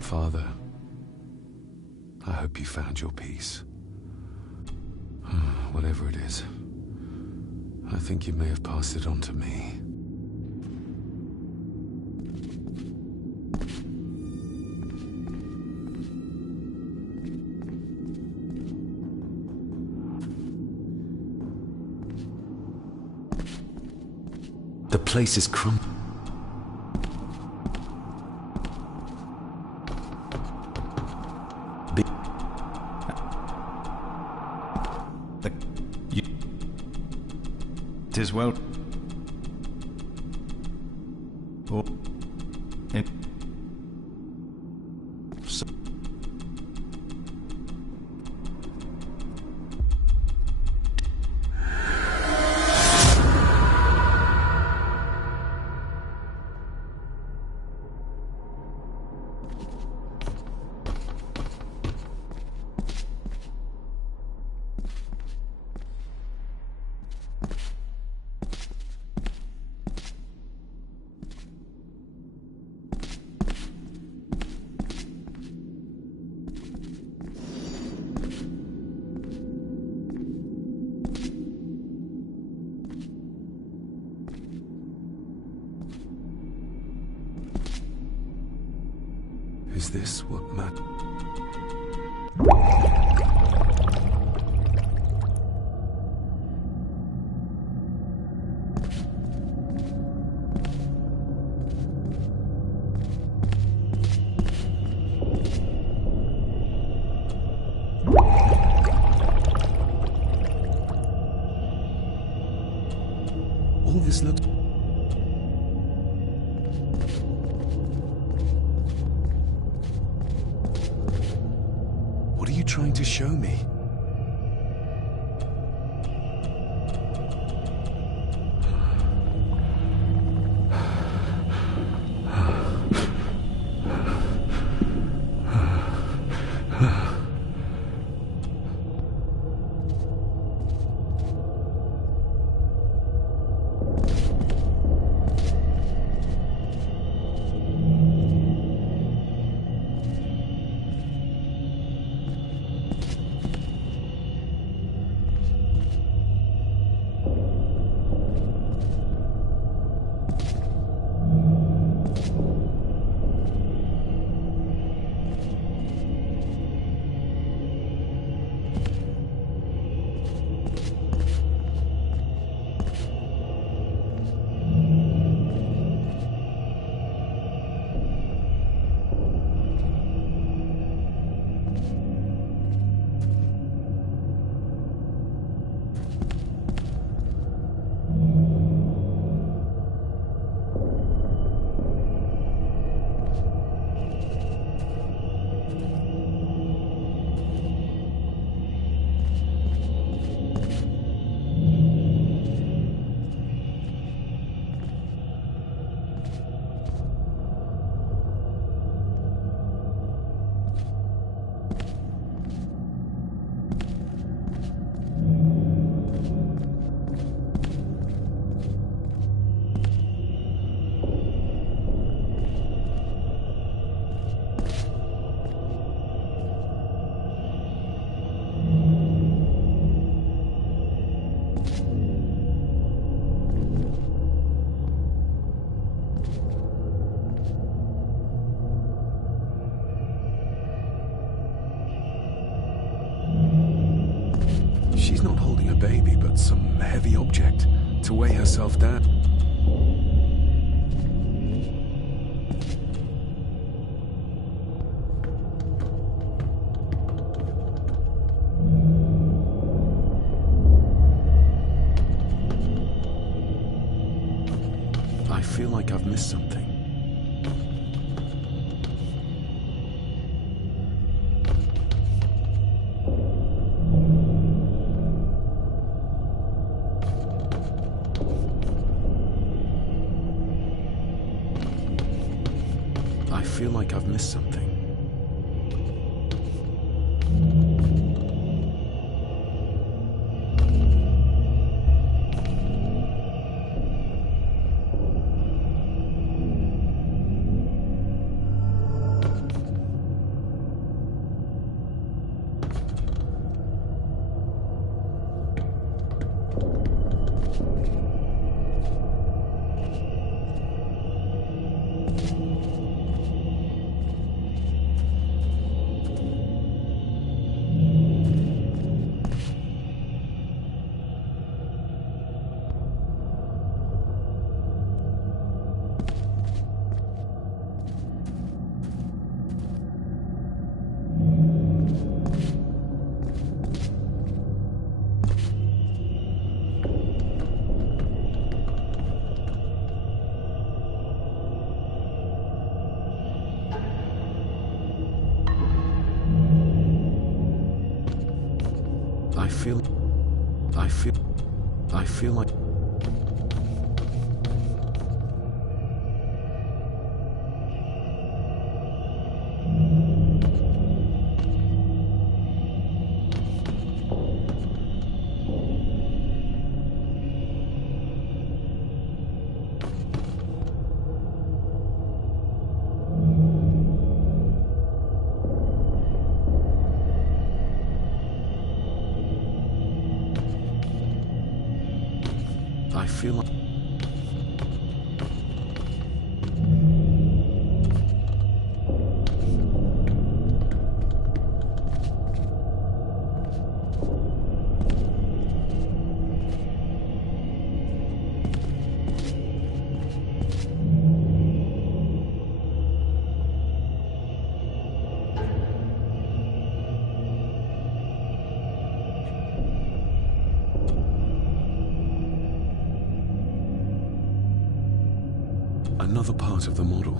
Father, I hope you found your peace. Whatever it is, I think you may have passed it on to me. The place is crumbling. Tis well. Oh. Is this what Matt... All this looks... What are you trying to show me? She's not holding a baby, but some heavy object to weigh herself down. I feel like I've missed something. I feel like I've missed something. I feel like... I feel like... Another part of the model,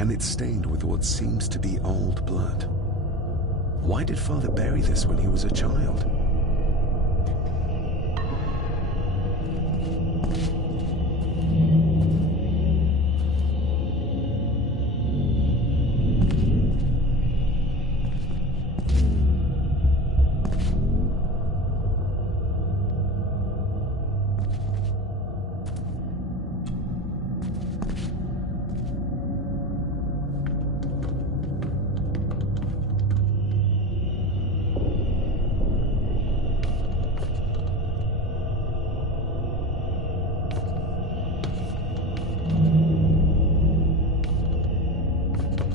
and it's stained with what seems to be old blood. Why did Father bury this when he was a child?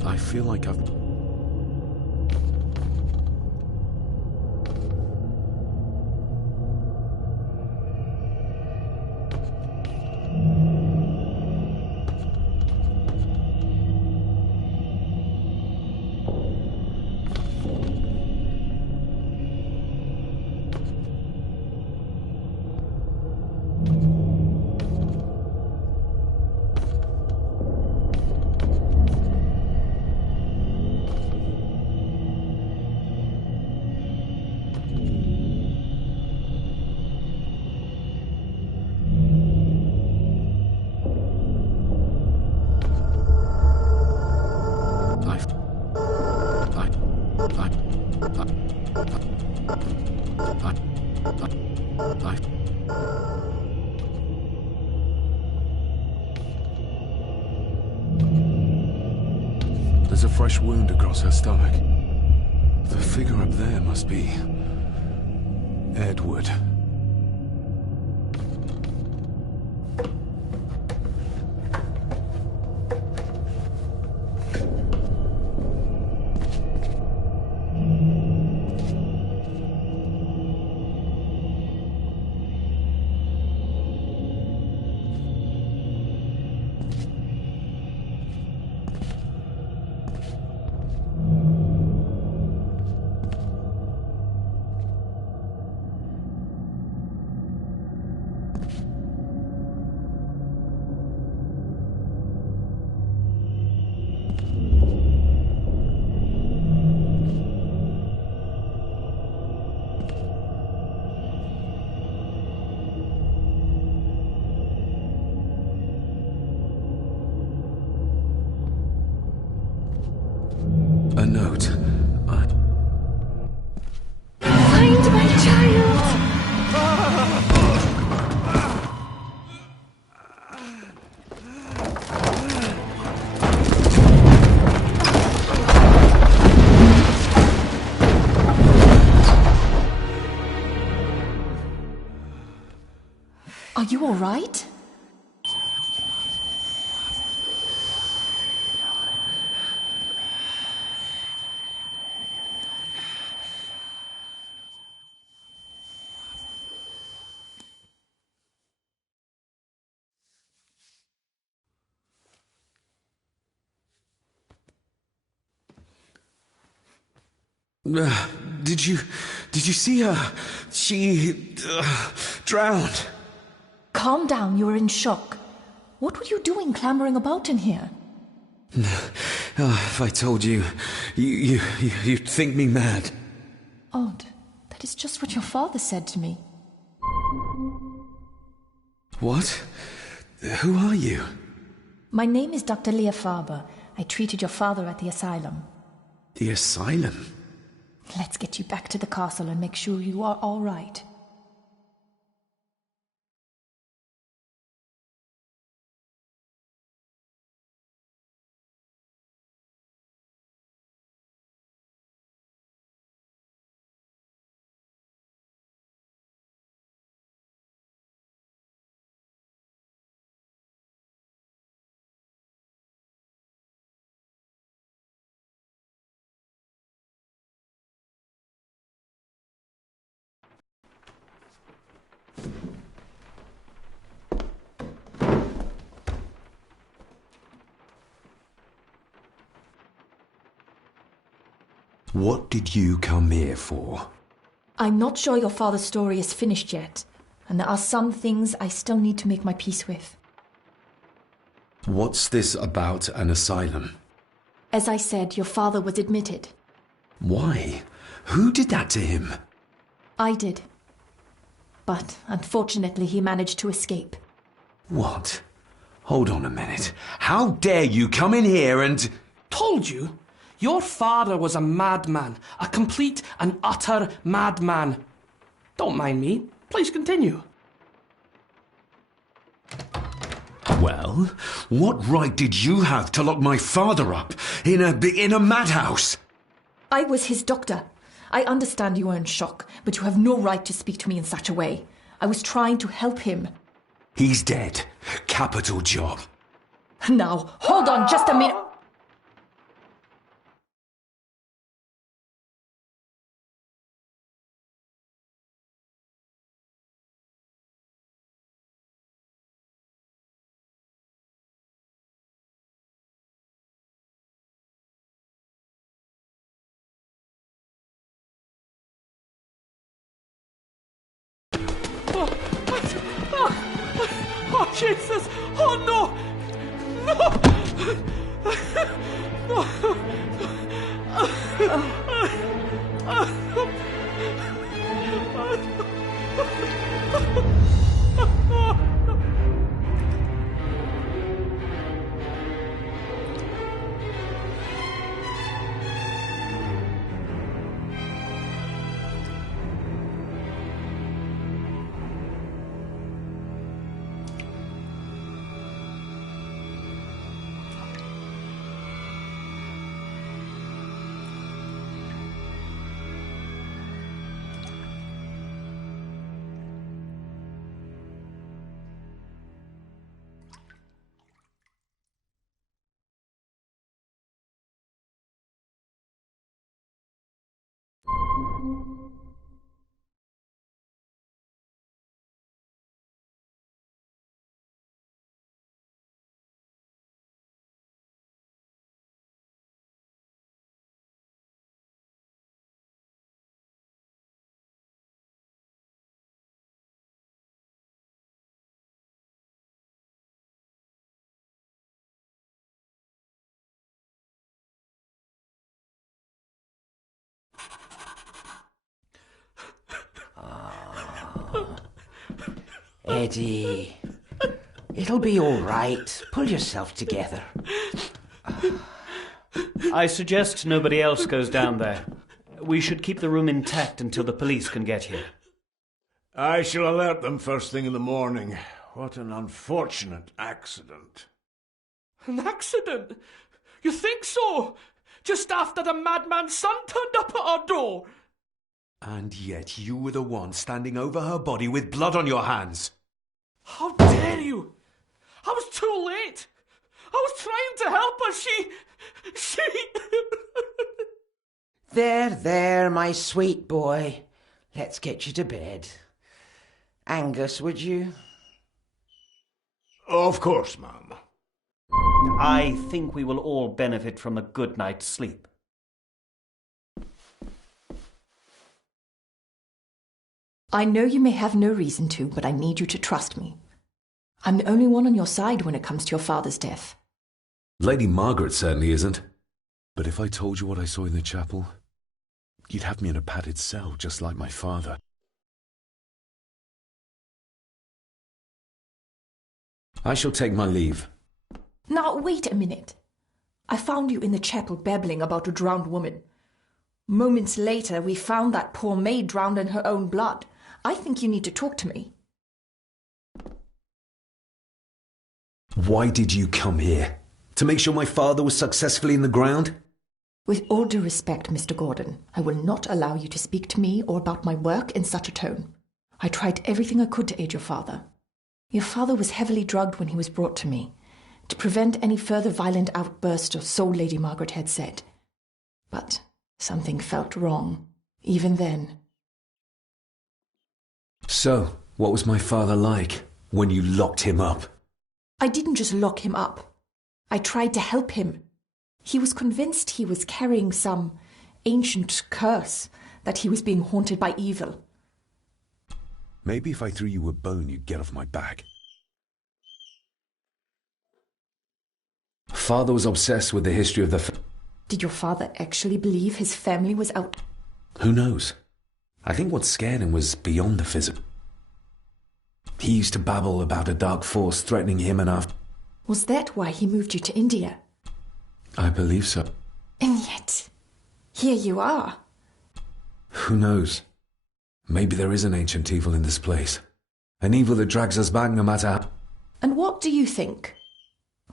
I feel like I've... There's a fresh wound across her stomach. The figure up there must be... Edward. A note. Find my child! Are you all right? Did you see her? She drowned. Calm down, you're in shock. What were you doing clambering about in here? If I told you, you'd think me mad. Odd that That is just what your father said to me. What? Who are you? My name is Dr. Leah Faber. I treated your father at the asylum. The asylum? Let's get you back to the castle and make sure you are all right. What did you come here for? I'm not sure your father's story is finished yet, and there are some things I still need to make my peace with. What's this about an asylum? As I said, your father was admitted. Why? Who did that to him? I did. But, unfortunately, he managed to escape. What? Hold on a minute. How dare you come in here and... Told you? Your father was a madman. A complete and utter madman. Don't mind me. Please continue. Well, what right did you have to lock my father up in a madhouse? I was his doctor. I understand you are in shock, but you have no right to speak to me in such a way. I was trying to help him. He's dead. Capital job. Now, hold on just a minute. Oh, Jesus! Oh, no! Eddie, it'll be all right. Pull yourself together. I suggest nobody else goes down there. We should keep the room intact until the police can get here. I shall alert them first thing in the morning. What an unfortunate accident. An accident? You think so? Just after the madman's son turned up at our door? And yet you were the one standing over her body with blood on your hands. How dare you! I was too late! I was trying to help her, she... There, my sweet boy. Let's get you to bed. Angus, would you? Of course, ma'am. I think we will all benefit from a good night's sleep. I know you may have no reason to, but I need you to trust me. I'm the only one on your side when it comes to your father's death. Lady Margaret certainly isn't. But if I told you what I saw in the chapel, You'd have me in a padded cell, just like my father. I shall take my leave. Now, wait a minute. I found you in the chapel babbling about a drowned woman. Moments later, we found that poor maid drowned in her own blood. I think you need to talk to me. Why did you come here? To make sure my father was successfully in the ground? With all due respect, Mr. Gordon, I will not allow you to speak to me or about my work in such a tone. I tried everything I could to aid your father. Your father was heavily drugged when he was brought to me, to prevent any further violent outburst, or so Lady Margaret had said. But something felt wrong, even then. So, what was my father like when you locked him up? I didn't just lock him up. I tried to help him. He was convinced he was carrying some ancient curse, that he was being haunted by evil. Maybe if I threw you a bone, you'd get off my back. Father was obsessed with the history of the... Did your father actually believe his family was out? Who knows? I think what scared him was beyond the physical. He used to babble about a dark force threatening him and our... Was that why he moved you to India? I believe so. And yet, here you are. Who knows? Maybe there is an ancient evil in this place. An evil that drags us back no matter how... And what do you think?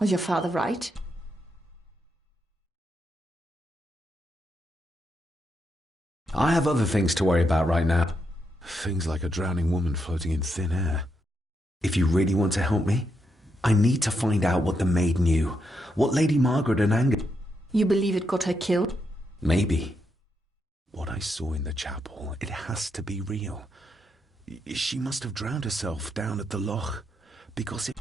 Was your father right? I have other things to worry about right now. Things like a drowning woman floating in thin air. If you really want to help me, I need to find out what the maid knew. What Lady Margaret and Angus... You believe it got her killed? Maybe. What I saw in the chapel, it has to be real. She must have drowned herself down at the loch, because it...